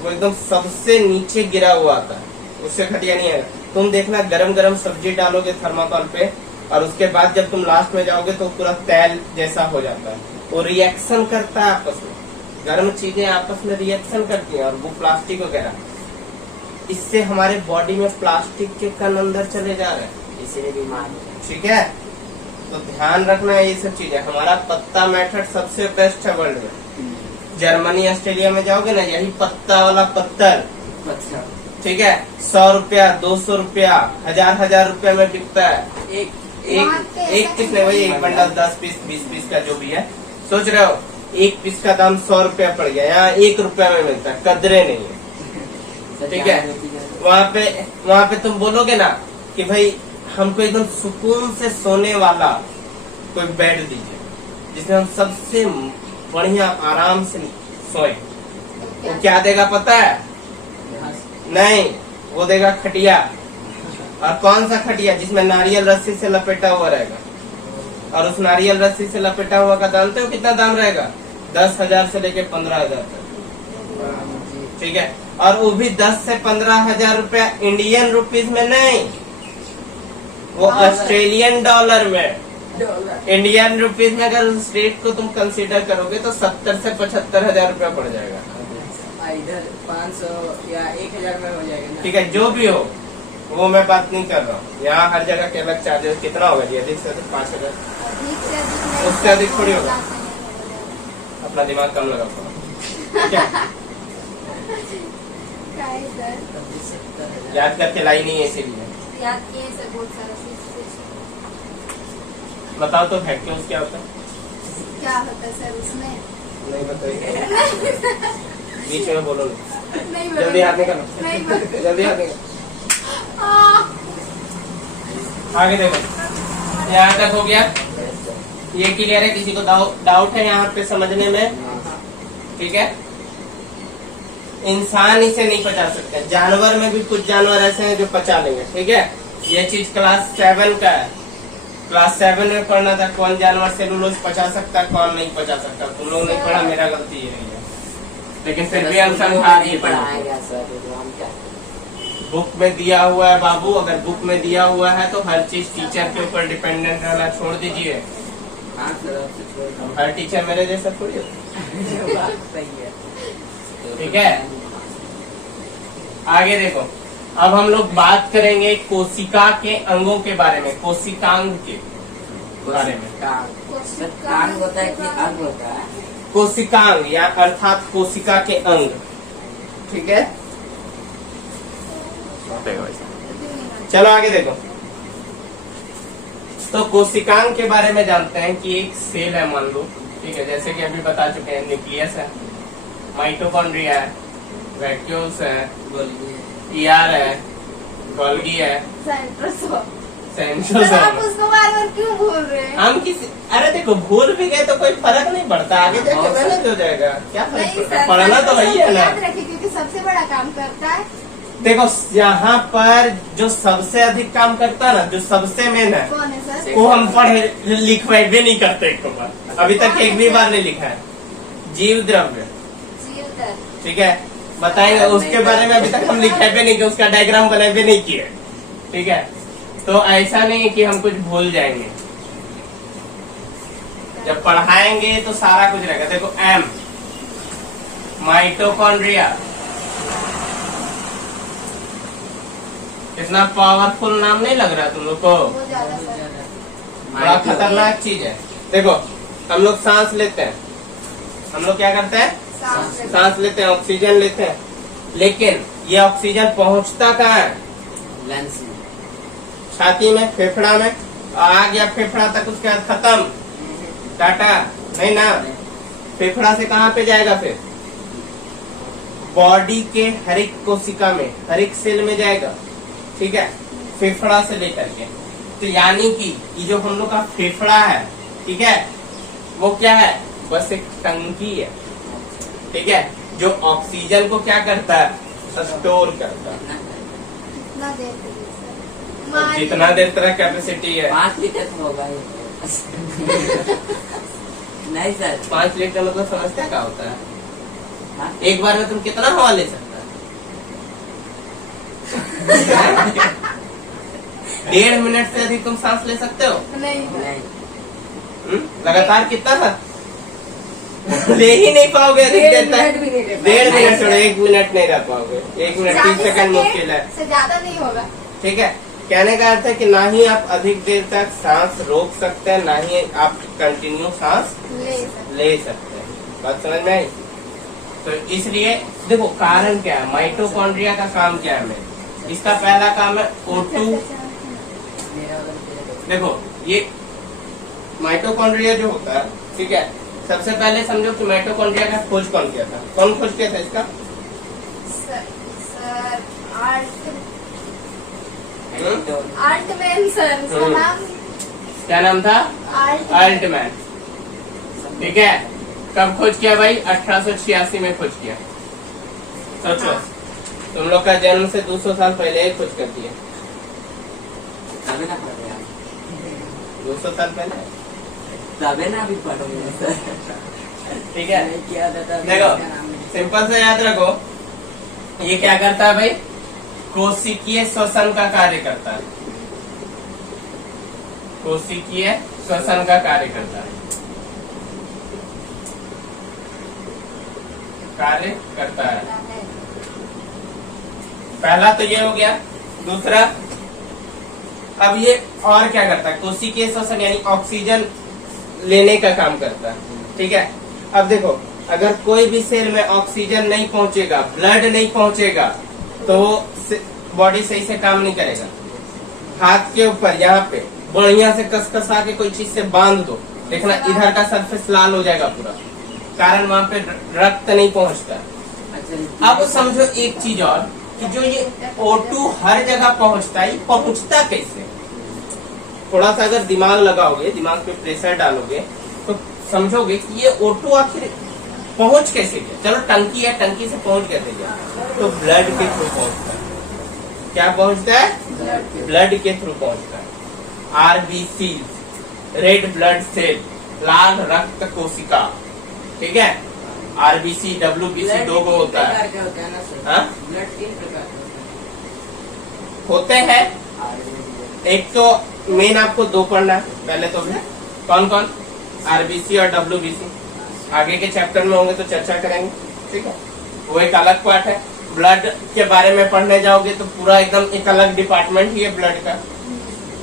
वो एकदम सबसे नीचे गिरा हुआ आता है, उससे घटिया नहीं है। तुम देखना गरम गरम सब्जी डालोगे थर्माकोल पे और उसके बाद जब तुम लास्ट में जाओगे तो पूरा तेल जैसा हो जाता है। वो रिएक्शन करता है आपस में, गर्म चीजें आपस में रिएक्शन करती हैं। और वो प्लास्टिक वगैरह, इससे हमारे बॉडी में प्लास्टिक के कण अंदर चले जा रहे हैं, इसीलिए बीमार है। ठीक है। तो ध्यान रखना है ये सब चीजें। हमारा पत्ता मेथड सबसे बेस्ट है वर्ल्ड में। जर्मनी ऑस्ट्रेलिया में जाओगे ना, यही पत्ता वाला पत्थर, अच्छा ठीक है, 100 रुपया, 200 रुपया, 1000 रुपया में बिकता है। वहाँ पे एक ऐसा कितने भाई, एक बंडल 10 पीस 20 पीस का जो भी है, सोच रहे हो एक पीस का दाम 100 रुपया पड़ गया, यहाँ 1 रुपया में मिलता है, कदरे नहीं है, ठीक है। वहाँ पे तुम बोलोगे ना कि भाई हमको एकदम सुकून से सोने वाला कोई बेड दीजिए जिसमें हम सबसे बढ़िया आराम से सोए, वो क्या देगा पता है? नहीं, वो देगा खटिया। और कौन सा खटिया? जिसमें नारियल रस्सी से लपेटा हुआ रहेगा। और उस नारियल रस्सी से लपेटा हुआ का जानते हो कितना दाम रहेगा? 10,000 से लेके 15,000 तक, ठीक है। और वो भी 10 से 15,000 रुपया इंडियन रुपीज में नहीं, वो ऑस्ट्रेलियन डॉलर में। इंडियन रुपीज में अगर उस रेट को तुम कंसीडर करोगे तो 70 से 75,000 रुपया पड़ जाएगा, इधर 500 या 1,000 में हो जाएगा ना। ठीक है। जो भी हो वो मैं बात नहीं कर रहा हूँ। यहाँ हर जगह के अलग चार्जेस कितना होगा जी? अधिक से अधिक 5,000, अधिक से अधिक नहीं, उससे अधिक थोड़ी होगा। लाख में अपना दिमाग कम लगा पाओ, ठीक है। क्या है सर? याद करके लाई नहीं है इसीलिए। याद किए सर बहुत सारा चीज। बताओ तो वैक्यूम्स क्या होता है? क्या होता है सर उसमें? नहीं बताइए, बीच में बोलो नहीं। नहीं जल्दी हाथ निकालो, नहीं बोलो। जल्दी हाथ निकालो। आगे देखो, यहाँ तक हो गया, ये क्लियर है? किसी को डाउट है यहाँ पे समझने में? ठीक है। इंसान इसे नहीं पचा सकते, जानवर में भी कुछ जानवर ऐसे हैं जो पचा लेंगे, ठीक है। ये चीज क्लास 7 का है। क्लास 7 में पढ़ना था कौन जानवर सेलुलोज पचा सकता है, कौन नहीं पचा सकता। तुम लोग नहीं पढ़ा, मेरा गलती ये नहीं है, लेकिन फिर भी अनुसंधान ये पढ़ा। पढ़ाया गया सर, तो हम क्या बुक में दिया हुआ है बाबू, अगर बुक में दिया हुआ है तो हर चीज टीचर के ऊपर डिपेंडेंट रहना छोड़ दीजिए। हाँ सर, अब से छोड़ दो। हर टीचर मेरे जैसा थोड़ी होता बात सही है। है। ठीक है, आगे देखो। अब हम लोग बात करेंगे कोशिका के अंगों के बारे में, कोशिकांग के बारे में। कांग होता है कि अंग होता है? कोशिकांग या अर्थात कोशिका के अंग। ठीक है, चलो आगे देखो। तो कोशिकांग के बारे में जानते हैं कि एक सेल है मान लो, ठीक है, जैसे कि अभी बता चुके हैं, न्यूक्लियस है, माइटोकॉन्ड्रिया है, वैक्यूल्स है, ईआर है, गोल्गी है, सेंट्रोसोम आप है। उसको बार बार क्यों भूल रहे हैं? हम किसी, अरे देखो भूल भी गए तो कोई फर्क नहीं पड़ता, आगे जाके बहुत मैनेज हो जाएगा, क्या फर्क नहीं पड़ता सर, है? पढ़ना तो वही है ना। याद रखिए क्योंकि सबसे बड़ा काम करता है। देखो यहाँ पर जो सबसे अधिक काम करता है ना, जो सबसे मेन है, कौन है सर? वो हम पढ़े लिखवाए भी नहीं करते एक बार, अभी तक एक भी बार नहीं लिखा है। जीव द्रव्य, जीवदर। ठीक है, बताएंगे उसके बारे में, अभी तक हम लिखे भी नहीं कि उसका डायग्राम बनाए भी नहीं किए। ठीक है, तो ऐसा नहीं है कि हम कुछ भूल जाएंगे, जब पढ़ाएंगे तो सारा कुछ रहेगा। देखो एम, माइटोकॉन्ड्रिया, कितना पावरफुल नाम नहीं लग रहा तुम लोग को? बहुत ज्यादा सर। बड़ा खतरनाक चीज है। देखो हम लोग सांस लेते हैं, हम लोग क्या करते हैं? सांस लेते हैं। सांस लेते हैं, ऑक्सीजन लेते हैं, लेकिन ये ऑक्सीजन पहुंचता कहाँ है? लंग्स में। छाती में, फेफड़ा में, आ गया फेफड़ा तक, उसके बाद खत्म, टाटा, नहीं ना। फेफड़ा से कहाँ पे जाएगा फिर? बॉडी के हर एक कोशिका में, हर एक सेल में जाएगा। ठीक है, फेफड़ा से लेकर के, तो यानी कि ये जो हम लोग का फेफड़ा है, ठीक है, वो क्या है? बस एक टंकी है, ठीक है, जो ऑक्सीजन को क्या करता है? स्टोर करता है। कितना देर के लिए सर? और मान जितना देर तरह कैपेसिटी है, 5 लीटर तो होगा ही। नहीं सर। 5 लीटर मतलब समझते क्या होता है? हाँ? एक बार में तुम कितना हवा ले सकता है? 1.5 मिनट से अधिक तुम सांस ले सकते हो? नहीं सर। नहीं। लगातार कितना था? ले ही नहीं पाओगे अधिक देर तक। 1.5 मिनट छोड़ो, 1 मिनट नहीं रह पाओगे। 1 मिनट 30 सेकंड मुश्किल है। से ज्यादा नहीं होगा। ठीक है, कहने का अर्थ है कि ना ही आप अधिक देर तक सांस रोक सकते हैं, ना ही आप कंटिन्यू सांस ले सर। ले सकते हैं। बात समझ में आई? तो इसलिए देखो कारण क्या है, माइटोकॉन्ड्रिया का काम क्या है? इसका पहला काम है O2। मेरा वाला तेरा। देखो ये माइटोकॉन्ड्रिया जो होता है, ठीक है, सबसे पहले समझो कि माइटोकॉन्ड्रिया का खोज कौन किया था? कौन खोज किया था इसका? सर हम्म? आर्टमैन सर, उसका हम्म। नाम क्या नाम था? अल्टमैन। ठीक है, कब खोज किया भाई? 1886 में खोज किया। सोचो, हाँ। तुम लोग का जन्म से 200 साल पहले ही खोज कर दिया। तबे ना पढ़ रहे 200 साल पहले, तबे ना अभी पढ़ रहे हैं सर। ठीक है। नहीं किया होता तो अभी देखो इसका नाम नहीं। सिंपल से याद रखो, ये क्या करता है भाई? कोशिकीय श्वसन का कार्य करता है। कोशिकीय श्वसन का कार्य करता है, कार्य करता है। पहला तो ये हो गया। दूसरा, अब ये और क्या करता है? कोशिकीय श्वसन यानी ऑक्सीजन लेने का काम करता है। ठीक है, अब देखो अगर कोई भी सेल में ऑक्सीजन नहीं पहुंचेगा, ब्लड नहीं पहुंचेगा, तो बॉडी सही से काम नहीं करेगा। हाथ के ऊपर यहाँ पे बढ़िया से कसकसा के कोई चीज से बांध दो, देखना इधर का सरफेस लाल हो जाएगा पूरा, कारण वहाँ पे रक्त नहीं पहुंचता। अच्छा, अब समझो एक चीज और, कि जो ये O2 हर जगह पहुंचता है, ये पहुंचता कैसे? थोड़ा सा अगर दिमाग लगाओगे, दिमाग पे प्रेशर डालोगे, तो समझोगे कि ये O2 आखिर पहुंच कैसे गया। चलो टंकी है, टंकी से पहुंच कैसे गया? तो ब्लड के थ्रू पहुंचता है। क्या पहुंचता है? ब्लड के थ्रू पहुंचता है। RBC, रेड ब्लड सेल, लाल रक्त कोशिका, ठीक है। RBC, WBC दो को होता है। क्या होता है ना सर? हाँ? ब्लड 3 प्रकार का होता है। होते हैं। एक तो मेन आपको 2 पढ़ना है पहले तो भी, कौन कौन, आरबीसी और डब्ल्यूबीसी। आगे के चैप्टर में होंगे तो चर्चा करेंगे, ठीक है। वो एक अलग पार्ट है। ब्लड के बारे में पढ़ने जाओगे तो पूरा एकदम एक अलग डिपार्टमेंट ही है ब्लड का,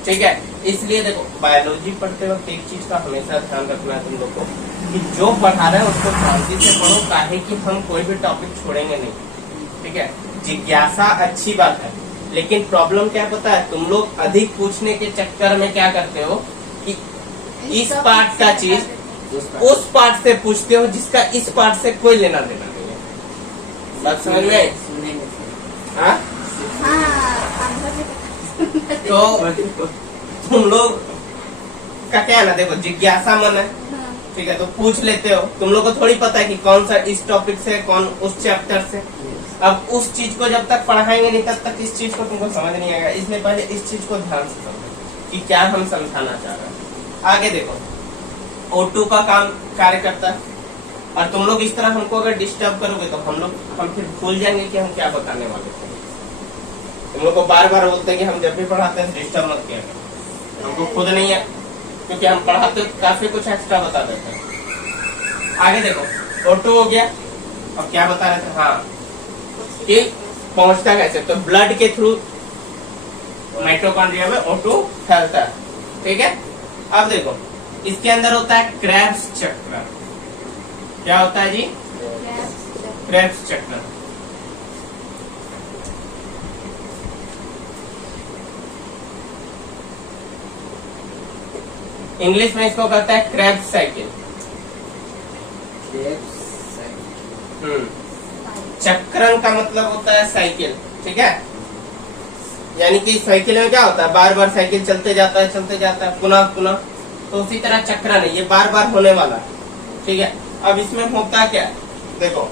ठीक है। इसलिए देखो बायोलॉजी पढ़ते वक्त एक चीज का हमेशा ध्यान रखना है तुम लोग को कि जो पढ़ा रहे हैं उसको शांति से पढ़ो, काहे कि हम कोई भी टॉपिक छोड़ेंगे नहीं, ठीक है। जिज्ञासा अच्छी बात है, लेकिन प्रॉब्लम क्या पता है, तुम लोग अधिक पूछने के चक्कर में क्या करते हो कि इस पार्ट का चीज उस पार्ट से पूछते हो जिसका इस पार्ट से कोई लेना देना नहीं है। बात समझ में आई? सुनने में हाँ? तो तुम लोग का क्या है ना, देखो जिज्ञासा मन है, ठीक है, तो पूछ लेते हो। तुम लोग को थोड़ी पता है कि कौन सा इस टॉपिक से, कौन उस चैप्टर से। अब उस चीज को जब तक पढ़ाएंगे नहीं तब तक इस चीज को तुमको समझ नहीं आएगा। इसलिए पहले इस चीज को ध्यान से समझो कि क्या हम समझाना चाह रहे हैं। आगे देखो, O2 का काम कार्य करता है, और तुम लोग इस तरह हमको अगर डिस्टर्ब करोगे तो हम फिर भूल जाएंगे कि हम क्या बताने वाले थे। तुम लोग को बार बार बोलते हैं कि हम जब भी पढ़ाते हैं डिस्टर्ब मत किया करो, हमको खुद नहीं है, क्योंकि हम पढ़ाते काफी कुछ एक्स्ट्रा बता देते हैं। आगे देखो, O2 हो गया। अब क्या बता रहे थे, हाँ, कि पहुंचता कैसे, तो ब्लड के थ्रू माइटोकॉन्ड्रिया में O2 फैलता है, ठीक है। अब देखो इसके अंदर होता है क्रेब्स चक्र। क्या होता है जी? क्रेब्स चक्र। इंग्लिश में इसको कहता है क्रेब्स साइकिल। चक्रण का मतलब होता है साइकिल, ठीक है। यानी कि साइकिल में क्या होता है, बार बार साइकिल चलते जाता है पुनः पुनः, तो उसी तरह चक्रण है, ये बार बार होने वाला है, ठीक है। अब इसमें होता क्या है, देखो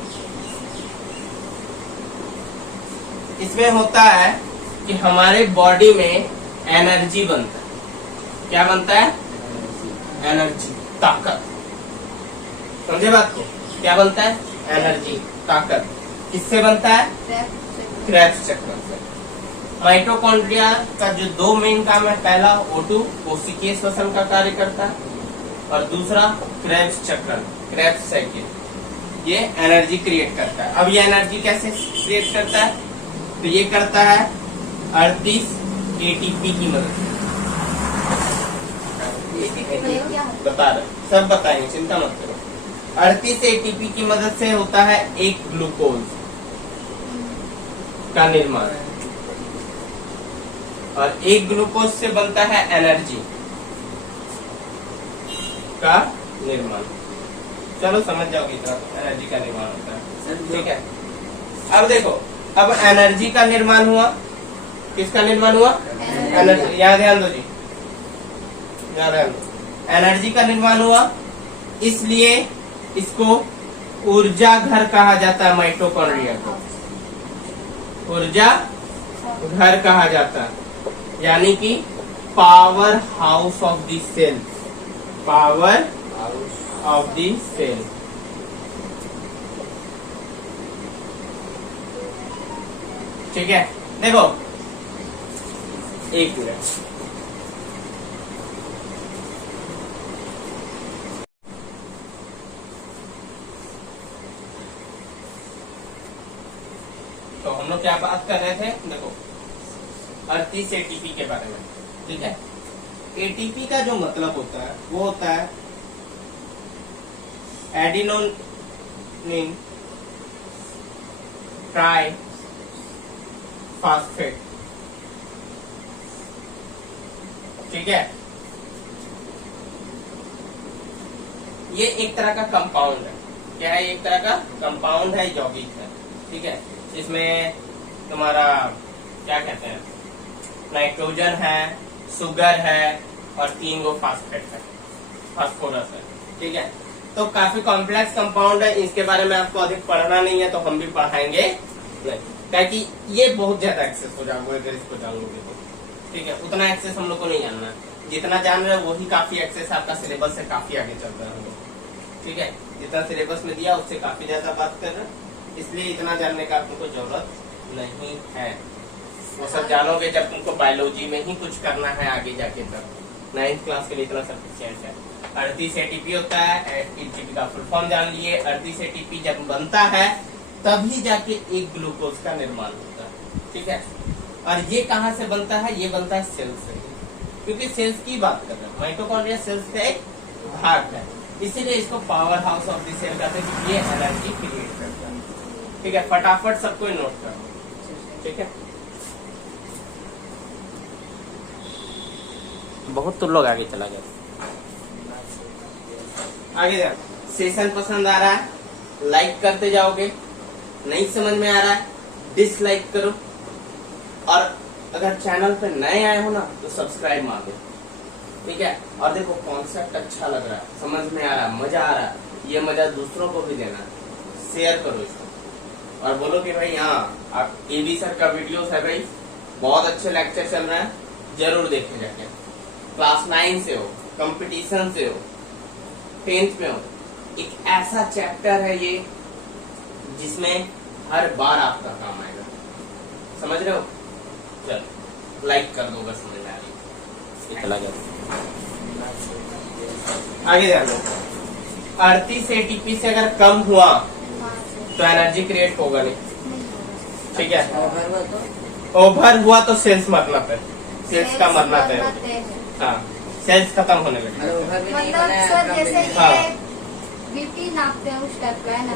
इसमें होता है कि हमारे बॉडी में एनर्जी बनता है। क्या बनता है? एनर्जी, ताकत। समझे बात को? क्या बनता है? एनर्जी, ताकत। किससे बनता है? क्रेब्स चक्र से। माइटोकॉन्ड्रिया का जो 2 मेन काम है, पहला O2 कोशिकीय श्वसन का कार्य करता है, और दूसरा क्रेब्स चक्र, क्रेब्स साइकिल, ये एनर्जी क्रिएट करता है। अब ये एनर्जी कैसे क्रिएट करता है, तो ये करता है 38 ATP की मदद से। बता रहे, सब बताएंगे, चिंता मत करो। 38 ATP की मदद से होता है एक ग्लूकोज का निर्माण, और एक ग्लूकोज से बनता है एनर्जी का निर्माण। चलो समझ जाओगे, एनर्जी का निर्माण होता है, ठीक है। अब देखो, अब एनर्जी का निर्माण हुआ, किसका निर्माण हुआ? एनर्जी। यहाँ ध्यान दो जी, यहाँ ध्यान दो। एनर्जी का निर्माण हुआ, इसलिए इसको ऊर्जा घर कहा जाता है। माइटोकॉन्ड्रिया को ऊर्जा घर कहा जाता है, यानी कि powerhouse of the cell, power of the cell. ठीक है, देखो एक मिनट, तो हम लोग क्या बात कर रहे थे, देखो 38 ATP के बारे में, ठीक है। ATP का जो मतलब होता है वो होता है एडिनोनिन ट्राई फास्फेट, ठीक है। ये एक तरह का कंपाउंड है। क्या है? एक तरह का कंपाउंड है, यौगिक है, ठीक है। इसमें तुम्हारा क्या कहते हैं, नाइट्रोजन है, शुगर है, और 3 गो फास्फेट है, फास्फोरस है, ठीक है। तो काफी कॉम्प्लेक्स कंपाउंड है, इसके बारे में आपको अधिक पढ़ना नहीं है, तो हम भी पढ़ाएंगे नहीं, ताकि ये बहुत ज्यादा एक्सेस हो जाओगे अगर इसको जानोगे तो, ठीक है। उतना एक्सेस हम लोग को नहीं जानना है, जितना जान रहे हो वही काफी एक्सेस, आपका सिलेबस से काफी आगे चल रहा है, ठीक है। जितना सिलेबस में दिया उससे काफी ज्यादा बात कर रहे हैं, इसलिए इतना जानने का आपको जरूरत नहीं है। वो सब जानोगे जब तुमको बायोलॉजी में ही कुछ करना है आगे जाके। तब 9th क्लास के लिए इतना सफिशिएंट है। 38 एटीपी होता है, एटीपी का फुल फॉर्म जान लिए। 38 एटीपी जब बनता है तभी जाके एक ग्लूकोज का निर्माण होता है, ठीक है। और ये कहाँ से बनता है? ये बनता है सेल से, क्योंकि सेल्स की बात कर रहे हैं। माइटोकॉन्ड्रिया सेल्स का एक भाग है, इसीलिए इसको powerhouse of the cell कहते हैं कि ये एनर्जी क्रिएट करता है, ठीक है। फटाफट सबको नोट करो, ठीक है। बहुत तो लोग आगे चला गया। आगे जा। सेशन पसंद आ रहा है लाइक करते जाओगे, नहीं समझ में आ रहा है डिसलाइक करो, और अगर चैनल पे नए आए हो ना तो सब्सक्राइब मार दो, ठीक है। और देखो कॉन्सेप्ट अच्छा लग रहा है, समझ में आ रहा है, मजा आ रहा है, ये मजा दूसरों को भी देना है। शेयर करो इसको और बोलो कि भाई हाँ आप एबी सर का वीडियोस है भाई, बहुत अच्छे लेक्चर चल रहे हैं, जरूर देखें जाके। क्लास 9 से हो, कंपटीशन से हो, 10th में हो, एक ऐसा चैप्टर है ये जिसमें हर बार आपका काम आएगा, समझ रहे हो। चलो लाइक कर दो, बस समझ में आ रही है। चला गया आगे ध्यान दो। 38 एटीपी से अगर कम हुआ तो एनर्जी क्रिएट होगा नहीं, ठीक है। ओवर हुआ तो सेल्स मरना पे, सेल्स का मरना पे, हाँ सेल्स खत्म होने लगे। मतलब सर जैसे हाँ। ये बीपी नापते हैं उस टाइप का है ना?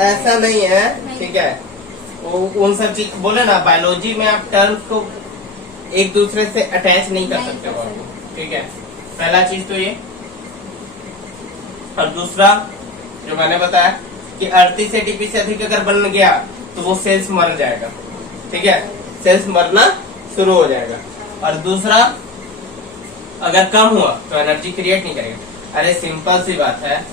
ऐसा नहीं है, ठीक है। वो उन सब चीज बोले ना, बायोलॉजी में आप टर्म्स को एक दूसरे से अटैच नहीं कर सकते हो, ठीक है। पहला चीज तो ये, और दूसरा जो मैंने बताया कि 38 एटीपी से अधिक अगर बन गया तो वो सेल्स मर जाएगा, ठीक है, सेल्स मरना शुरू हो जाएगा। और दूसरा अगर कम हुआ तो एनर्जी क्रिएट नहीं करेगा। अरे सिंपल सी बात है,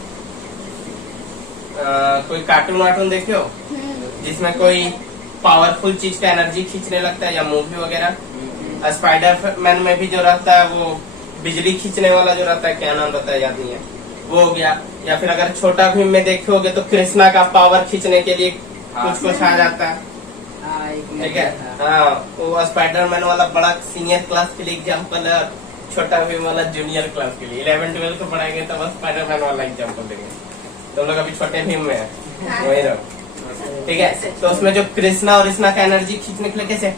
कोई कार्टून वार्टून देखे हो जिसमें कोई पावरफुल चीज का एनर्जी खींचने लगता है, या मूवी वगैरह। स्पाइडर मैन में भी जो रहता है वो बिजली खींचने वाला जो रहता है, क्या नाम रहता है याद नहीं है, वो हो गया। या फिर अगर छोटा भीम में देखे होगे तो कृष्णा का पावर खींचने के लिए कुछ आ जाता है, ठीक है। हाँ वो स्पाइडरमैन वाला बड़ा सीनियर क्लास के लिए एग्जाम्पल है, छोटा भीम वाला जूनियर क्लास के लिए। 11-12 को पढ़ाएंगे तो बस स्पाइडरमैन वाला एग्जाम्पल देंगे। तो लोग अभी छोटे भीम में है, वही रहो, ठीक है। तो उसमें जो कृष्णा और कृष्णा का एनर्जी खींचने के लिए कैसे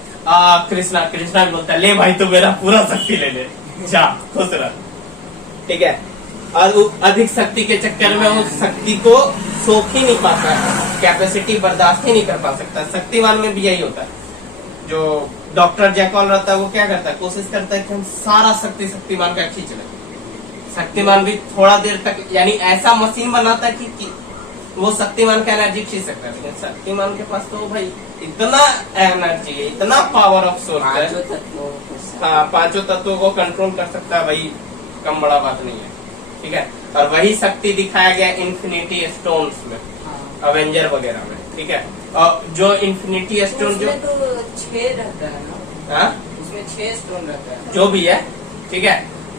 कृष्णा बोलता है ले भाई तू मेरा पूरा शक्ति ले ले, जा खुश रह, ठीक है। और वो अधिक शक्ति के चक्कर में उस शक्ति को सोख ही नहीं पाता है, कैपेसिटी बर्दाश्त ही नहीं कर पा सकता। शक्तिमान में भी यही होता है। जो डॉक्टर जैकॉल रहता है वो क्या करता है, कोशिश करता है कि हम सारा शक्तिमान का खींच लें। शक्तिमान भी थोड़ा देर तक, यानी ऐसा मशीन बनाता है कि वो शक्तिमान का एनर्जी खींच सकता है, लेकिन शक्तिमान के पास तो भाई इतना एनर्जी है, इतना पावर ऑफ सोर्स है, हाँ 5 तत्वों को कंट्रोल कर सकता है भाई, कम बड़ा बात नहीं है, ठीक है। और वही शक्ति दिखाया गया इन्फिनिटी स्टोन्स में, अवेंजर वगैरह में, ठीक है। और जो इन्फिनिटी स्टोन जो 6 रहता है ना, हाँ उसमें 6 स्टोन रहता है, जो भी है, ठीक है।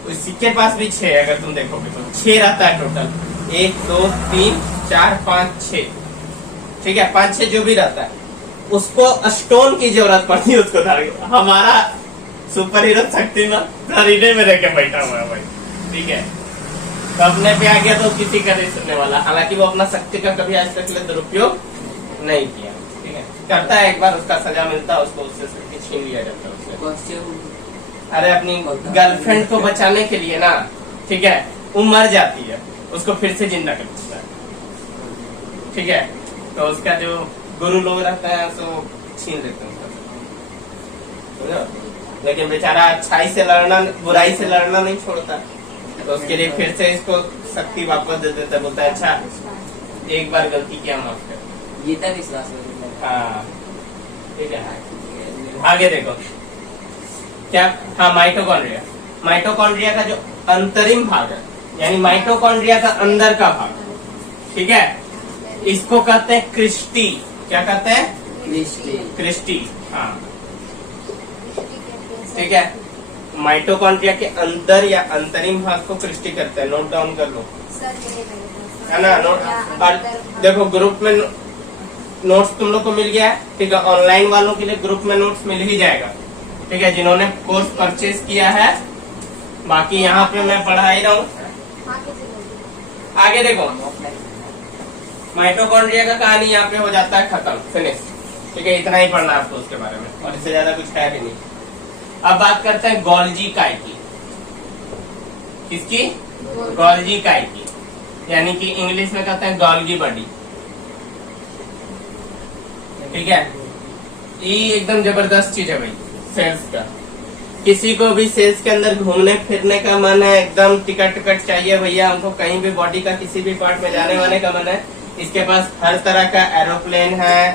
उसी के पास भी 6, अगर तुम देखोगे तो 6 रहता है टोटल, 1 2 3 4 5 6, ठीक है। 5-6 जो भी रहता है उसको स्टोन की जरूरत पड़ती है उसको धारण। हमारा सुपर हीरो शक्तिमान शरीर में रह के बैठा हुआ है भाई, ठीक है। तो अपने पे आ गया तो किसी का नहीं सुनने वाला, हालांकि वो अपना शक्ति का कभी आज तक दुरुपयोग नहीं किया, ठीक है। करता है एक बार उसका सजा मिलता है, उसको उससे शक्ति छीन लिया जाता है उससे। अरे अपनी गर्लफ्रेंड को बचाने के लिए ना, ठीक है, वो मर जाती है, उसको फिर से जिंदा कर देता है, ठीक है। तो उसका जो गुरु लोग रहते हैं सो छीन लेते हैं उसका, लेकिन बेचारा अच्छाई से लड़ना, बुराई से लड़ना नहीं छोड़ता, तो उसके लिए फिर से इसको शक्ति वापस दे देता है। बोलता है अच्छा एक बार गलती किया माफ कर, गीता विश्वास। हाँ ठीक है। आगे देखो क्या, हाँ माइटोकॉन्ड्रिया का जो अंतरिम भाग है, यानी माइटोकॉन्ड्रिया का अंदर का भाग, ठीक है, इसको कहते हैं क्रिस्टी। क्या कहते हैं? क्रिस्टी, हाँ ठीक है। माइटोकॉन्ड्रिया के अंदर या अंतरिम भाग को क्रिस्टी करते हैं, नोट डाउन कर लो, है ना। नोट और देखो ग्रुप में नोट्स तुम लोग को मिल गया है, ठीक है। ऑनलाइन वालों के लिए ग्रुप में नोट्स मिल ही जाएगा, ठीक है, जिन्होंने कोर्स परचेज किया है। बाकी यहाँ पे मैं पढ़ा ही रहा हूँ। आगे चलो। आगे देखो, माइटोकॉन्ड्रिया का कहानी यहाँ पे हो जाता है खत्म, फिनिश, ठीक है। इतना ही पढ़ना है आपको उसके बारे में, और इससे ज्यादा कुछ है भी नहीं। अब बात करते हैं गोल्जी काय की। किसकी? गोल्जी काय की, यानी कि इंग्लिश में कहते हैं गोल्गी बॉडी, ठीक है। ये एकदम जबरदस्त चीज है भाई सेल्स का। किसी को भी सेल्स के अंदर घूमने फिरने का मन है, एकदम टिकट चाहिए भैया हमको, कहीं भी बॉडी का किसी भी पार्ट में जाने वाने का मन है, इसके पास हर तरह का एरोप्लेन है,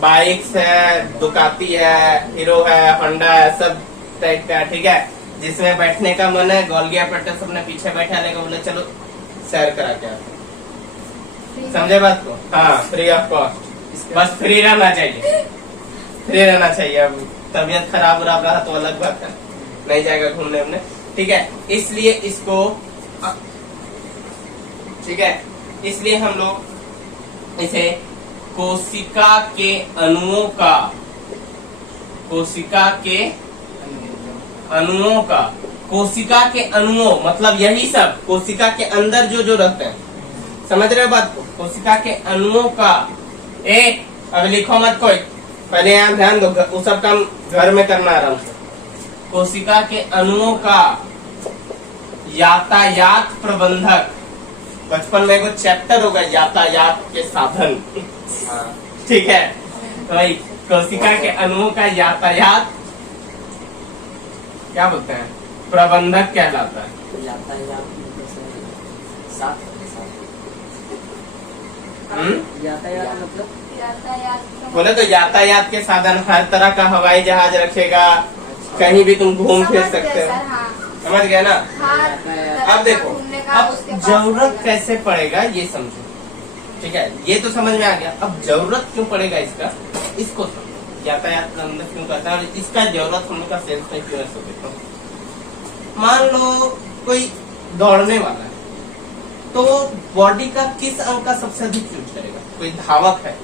बाइक्स है, दुकाती है, हीरो है, होंडा है, सब टाइप का, ठीक है। जिसमें बैठने का मन है, गोल्गिया पट्टा सबने पीछे बैठा लेगा, बोले चलो सैर करा के आते। समझे बात को? हाँ, फ्री ऑफ कॉस्ट, बस फ्री रहना चाहिए, फ्री रहना चाहिए। अब तबीयत खराब उराब रहा तो अलग बात है, नहीं जाएगा घूमने उमने, ठीक है। इसलिए इसको, ठीक है, इसलिए हम लोग इसे कोशिका के अणुओं का, कोशिका के अणुओं का, कोशिका के अणुओं मतलब यही सब कोशिका के अंदर जो जो रहते हैं, समझ रहे हो बात को? कोशिका के अणुओं का, अब लिखो मत कोई, पहले यहाँ ध्यान दो, वो सब काम घर में करना आराम से। कोशिका के अणुओं का यातायात प्रबंधक, बचपन में एगो चैप्टर होगा यातायात के साधन, ठीक है। तो भाई कोशिका के अणुओं का यातायात क्या बोलते हैं, प्रबंधक कहलाता है। यातायात मतलब यातायात बोले तो यातायात के साधन, हर तरह का हवाई जहाज रखेगा, कहीं भी तुम घूम फिर सकते हो, हाँ। समझ गए ना? हाँ, अब देखो, घूमने का अब उसके पास जरूरत रहेगा। कैसे पड़ेगा ये समझो, ठीक है। ये तो समझ में आ गया, अब जरूरत क्यों पड़ेगा इसका, इसको समझो। यातायात प्रबंधक क्यों करता है और इसका जरूरत होने का सेंस में क्यों है, सो देखो। मान लो कोई दौड़ने वाला है, तो बॉडी का किस अंग का सबसे अधिक यूज करेगा? कोई धावक है,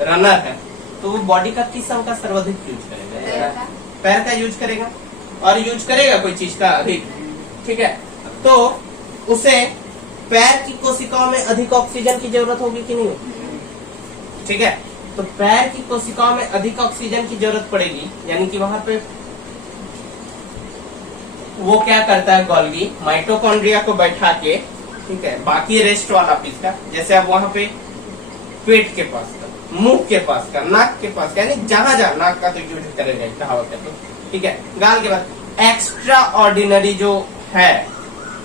रनर है, तो वो बॉडी का किस अंग का सर्वाधिक यूज करेगा? पैर का यूज करेगा, और यूज करेगा कोई चीज का अधिक, ठीक है। तो उसे पैर की कोशिकाओं में अधिक ऑक्सीजन की जरूरत होगी कि नहीं होगी, ठीक है। तो पैर की कोशिकाओं में अधिक ऑक्सीजन की जरूरत पड़ेगी, यानी कि वहां पे वो क्या करता है, गोल्गी माइटोकॉन्ड्रिया को बैठा के, ठीक है, बाकी रेस्ट वाला पीस का, जैसे अब वहां पे पेट के पास का, मुंह के पास का, नाक के पास का, यानी जहां जहां नाक का तो यूज करेगा कहावत है, तो ठीक है। गाल के बाद एक्स्ट्रा ऑर्डिनरी जो है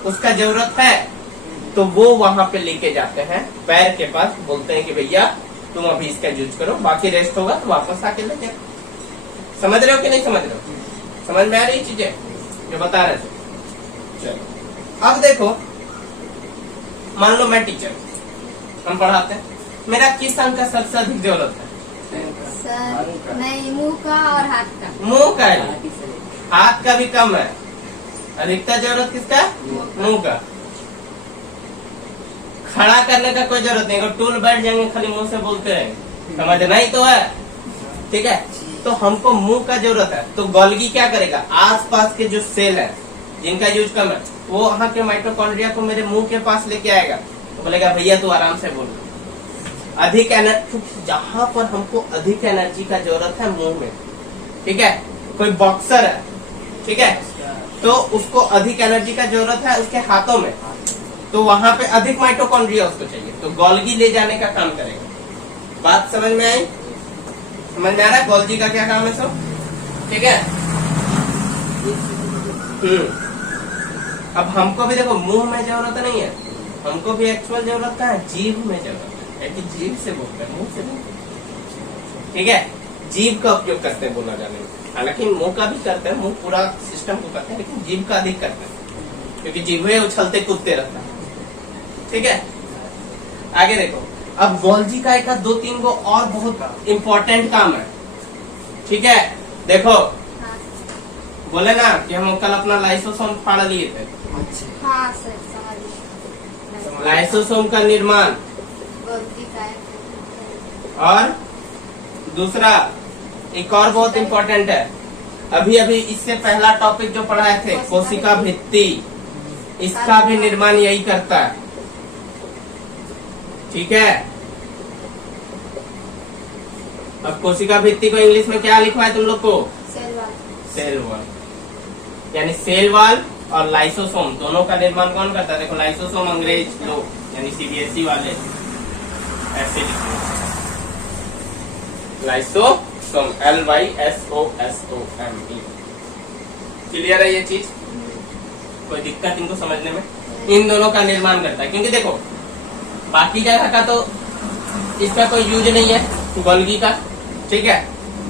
उसका जरूरत है, तो वो वहां पे लेके जाते हैं पैर के पास, बोलते हैं कि भैया तुम अभी इसका यूज करो, बाकी रेस्ट होगा तो वापस आके ले जाओ। समझ रहे हो कि नहीं समझ रहे हो? समझ में आ रही चीजें जो बता रहे थे? चलो अब देखो, मान लो मैं टीचर, हम पढ़ाते हैं, मेरा किस अंग का सबसे अधिक जरूरत है? सर नहीं, मुंह का और हाथ का। मुंह का है, हाथ का भी कम है, अधिकतर जरूरत किसका? मुंह का। खड़ा करने का कोई जरूरत नहीं, अगर टूल बैठ जाएंगे खाली मुंह से बोलते रहेंगे, समझना ही तो है, ठीक है। तो हमको मुंह का जरूरत है, तो गोल्गी क्या करेगा, आसपास के जो सेल है जिनका यूज कम है, वो वहाँ के माइटोकॉन्ड्रिया को मेरे मुंह के पास लेके आएगा, तो बोलेगा भैया तू आराम से बोल। अधिक एनर्जी, जहाँ पर हमको अधिक एनर्जी का जरूरत है मुंह में, ठीक है। कोई बॉक्सर है, ठीक है, तो उसको अधिक एनर्जी का जरूरत है उसके हाथों में, तो वहां पे अधिक माइटोकॉन्ड्रिया उसको चाहिए, तो गोल्गी ले जाने का काम करेगा। बात समझ में आई? समझ में आ रहा है गोल्गी का क्या काम है सब, ठीक है। अब हमको भी देखो, मुंह में जरूरत नहीं है, हमको भी एक्चुअल जरूरत का है, जीभ में जरूरत है, कि जीभ से बोलते हैं, मुंह से बोलते, ठीक है। जीभ का उपयोग करते हैं बोला जाने में, हालांकि मुंह का भी करते हैं, मुंह पूरा सिस्टम को करते हैं, लेकिन जीभ का अधिक करते हैं, क्योंकि जीभे उछलते कूदते रहता है, ठीक है। आगे देखो, अब गोल्जी का एक 2-3 गो और बहुत इंपॉर्टेंट काम है, ठीक है। देखो, बोले ना कि हम कल अपना लाइसोसोम फाड़ लिए थे, हाँ सर, समझ गए। लाइसोसोम का निर्माण गोल्गी का है। और दूसरा एक और बहुत इंपॉर्टेंट है, अभी अभी इससे पहला टॉपिक जो पढ़ाए थे कोशिका भित्ति, इसका भी निर्माण यही करता है। ठीक है, अब कोशिका भित्ति को इंग्लिश में क्या लिखवा है तुम लोग को? Cell wall. सेल वॉल, यानी सेल वॉल और लाइसोसोम दोनों का निर्माण कौन करता है? देखो लाइसोसोम अंग्रेज लोग यानी सीबीएसई वाले ऐसे लिखते हैं, लाइसोसोम LYSOSOME। क्लियर है ये चीज? कोई दिक्कत इनको समझने में? इन दोनों का निर्माण करता है, क्योंकि देखो बाकी जगह का तो इसका कोई यूज नहीं है गोल्गी का, ठीक है,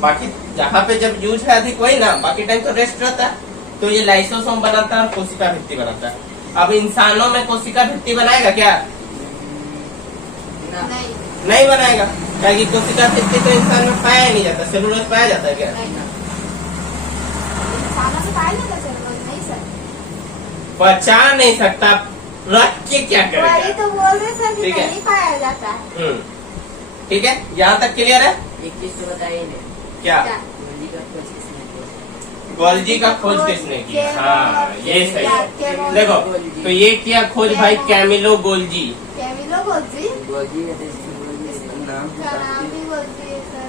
बाकी जहाँ पे जब यूज है अधिक वही ना, बाकी टाइम तो रेस्ट रहता है, तो ये लाइसोसोम बनाता है और कोशिका भित्ति बनाता है। अब इंसानों में कोशिका भित्ति बनाएगा क्या? नहीं नहीं बनाएगा, क्योंकि कोशिका भित्ति तो इंसान में पाया ही नहीं जाता। सेलुलोज पाया जाता है क्या? नहीं इंसानों से पाया जाता सेलुलोज? नहीं सर, पचा नहीं सकता, रख के क्या वही करेगा? तो बोल रहे सर कि ठीक है। नहीं पाया जाता है। ठीक है, यहाँ तक क्लियर है? एक चीज तो बताइए नहीं, क्या? क्या? गोल्जी का खोज किसने किया? गोल्जी का खोज किसने किया? हाँ ये सही है। कैमिलो देखो तो ये किया खोज भाई Camillo Golgi. Camillo Golgi Golgi है तो इसमें गोल्जी है। नाम का नाम भी गोल्जी है सर।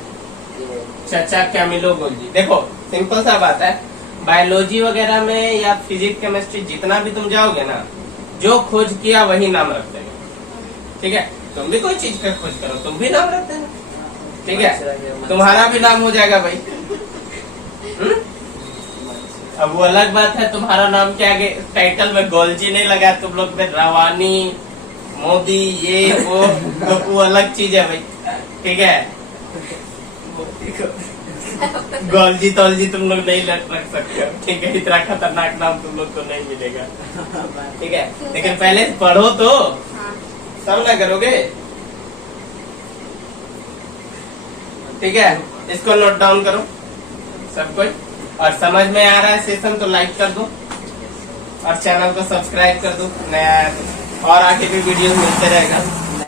ये चाचा कैमिलो गोल्जी। देखो सिंपल सा बात है, बायोलॉजी वगैरह में या फिजिक्स केमिस्ट्री जितना भी तुम जाओगे ना, जो खोज किया वही नाम रख देगा। ठीक है, तुम भी कोई चीज का खोज करो, तुम भी नाम रख देना, ठीक है, तुम्हारा भी नाम हो जाएगा भाई। अब वो अलग बात है तुम्हारा नाम के आगे टाइटल में गोल्जी नहीं लगा, तुम लोग में रवानी मोदी ये वो, तो वो अलग चीज है भाई, ठीक है। गोल्जी तोलजी तुम लोग नहीं रख सकते हो, ठीक है, इतना खतरनाक नाम तुम लोग को नहीं मिलेगा, ठीक है, लेकिन पहले पढ़ो तो हाँ सब ना करोगे, ठीक है। इसको नोट डाउन करो सब कोई, और समझ में आ रहा है सेशन तो लाइक कर दो और चैनल को सब्सक्राइब कर दो, नया और आगे भी वीडियो मिलते रहेगा।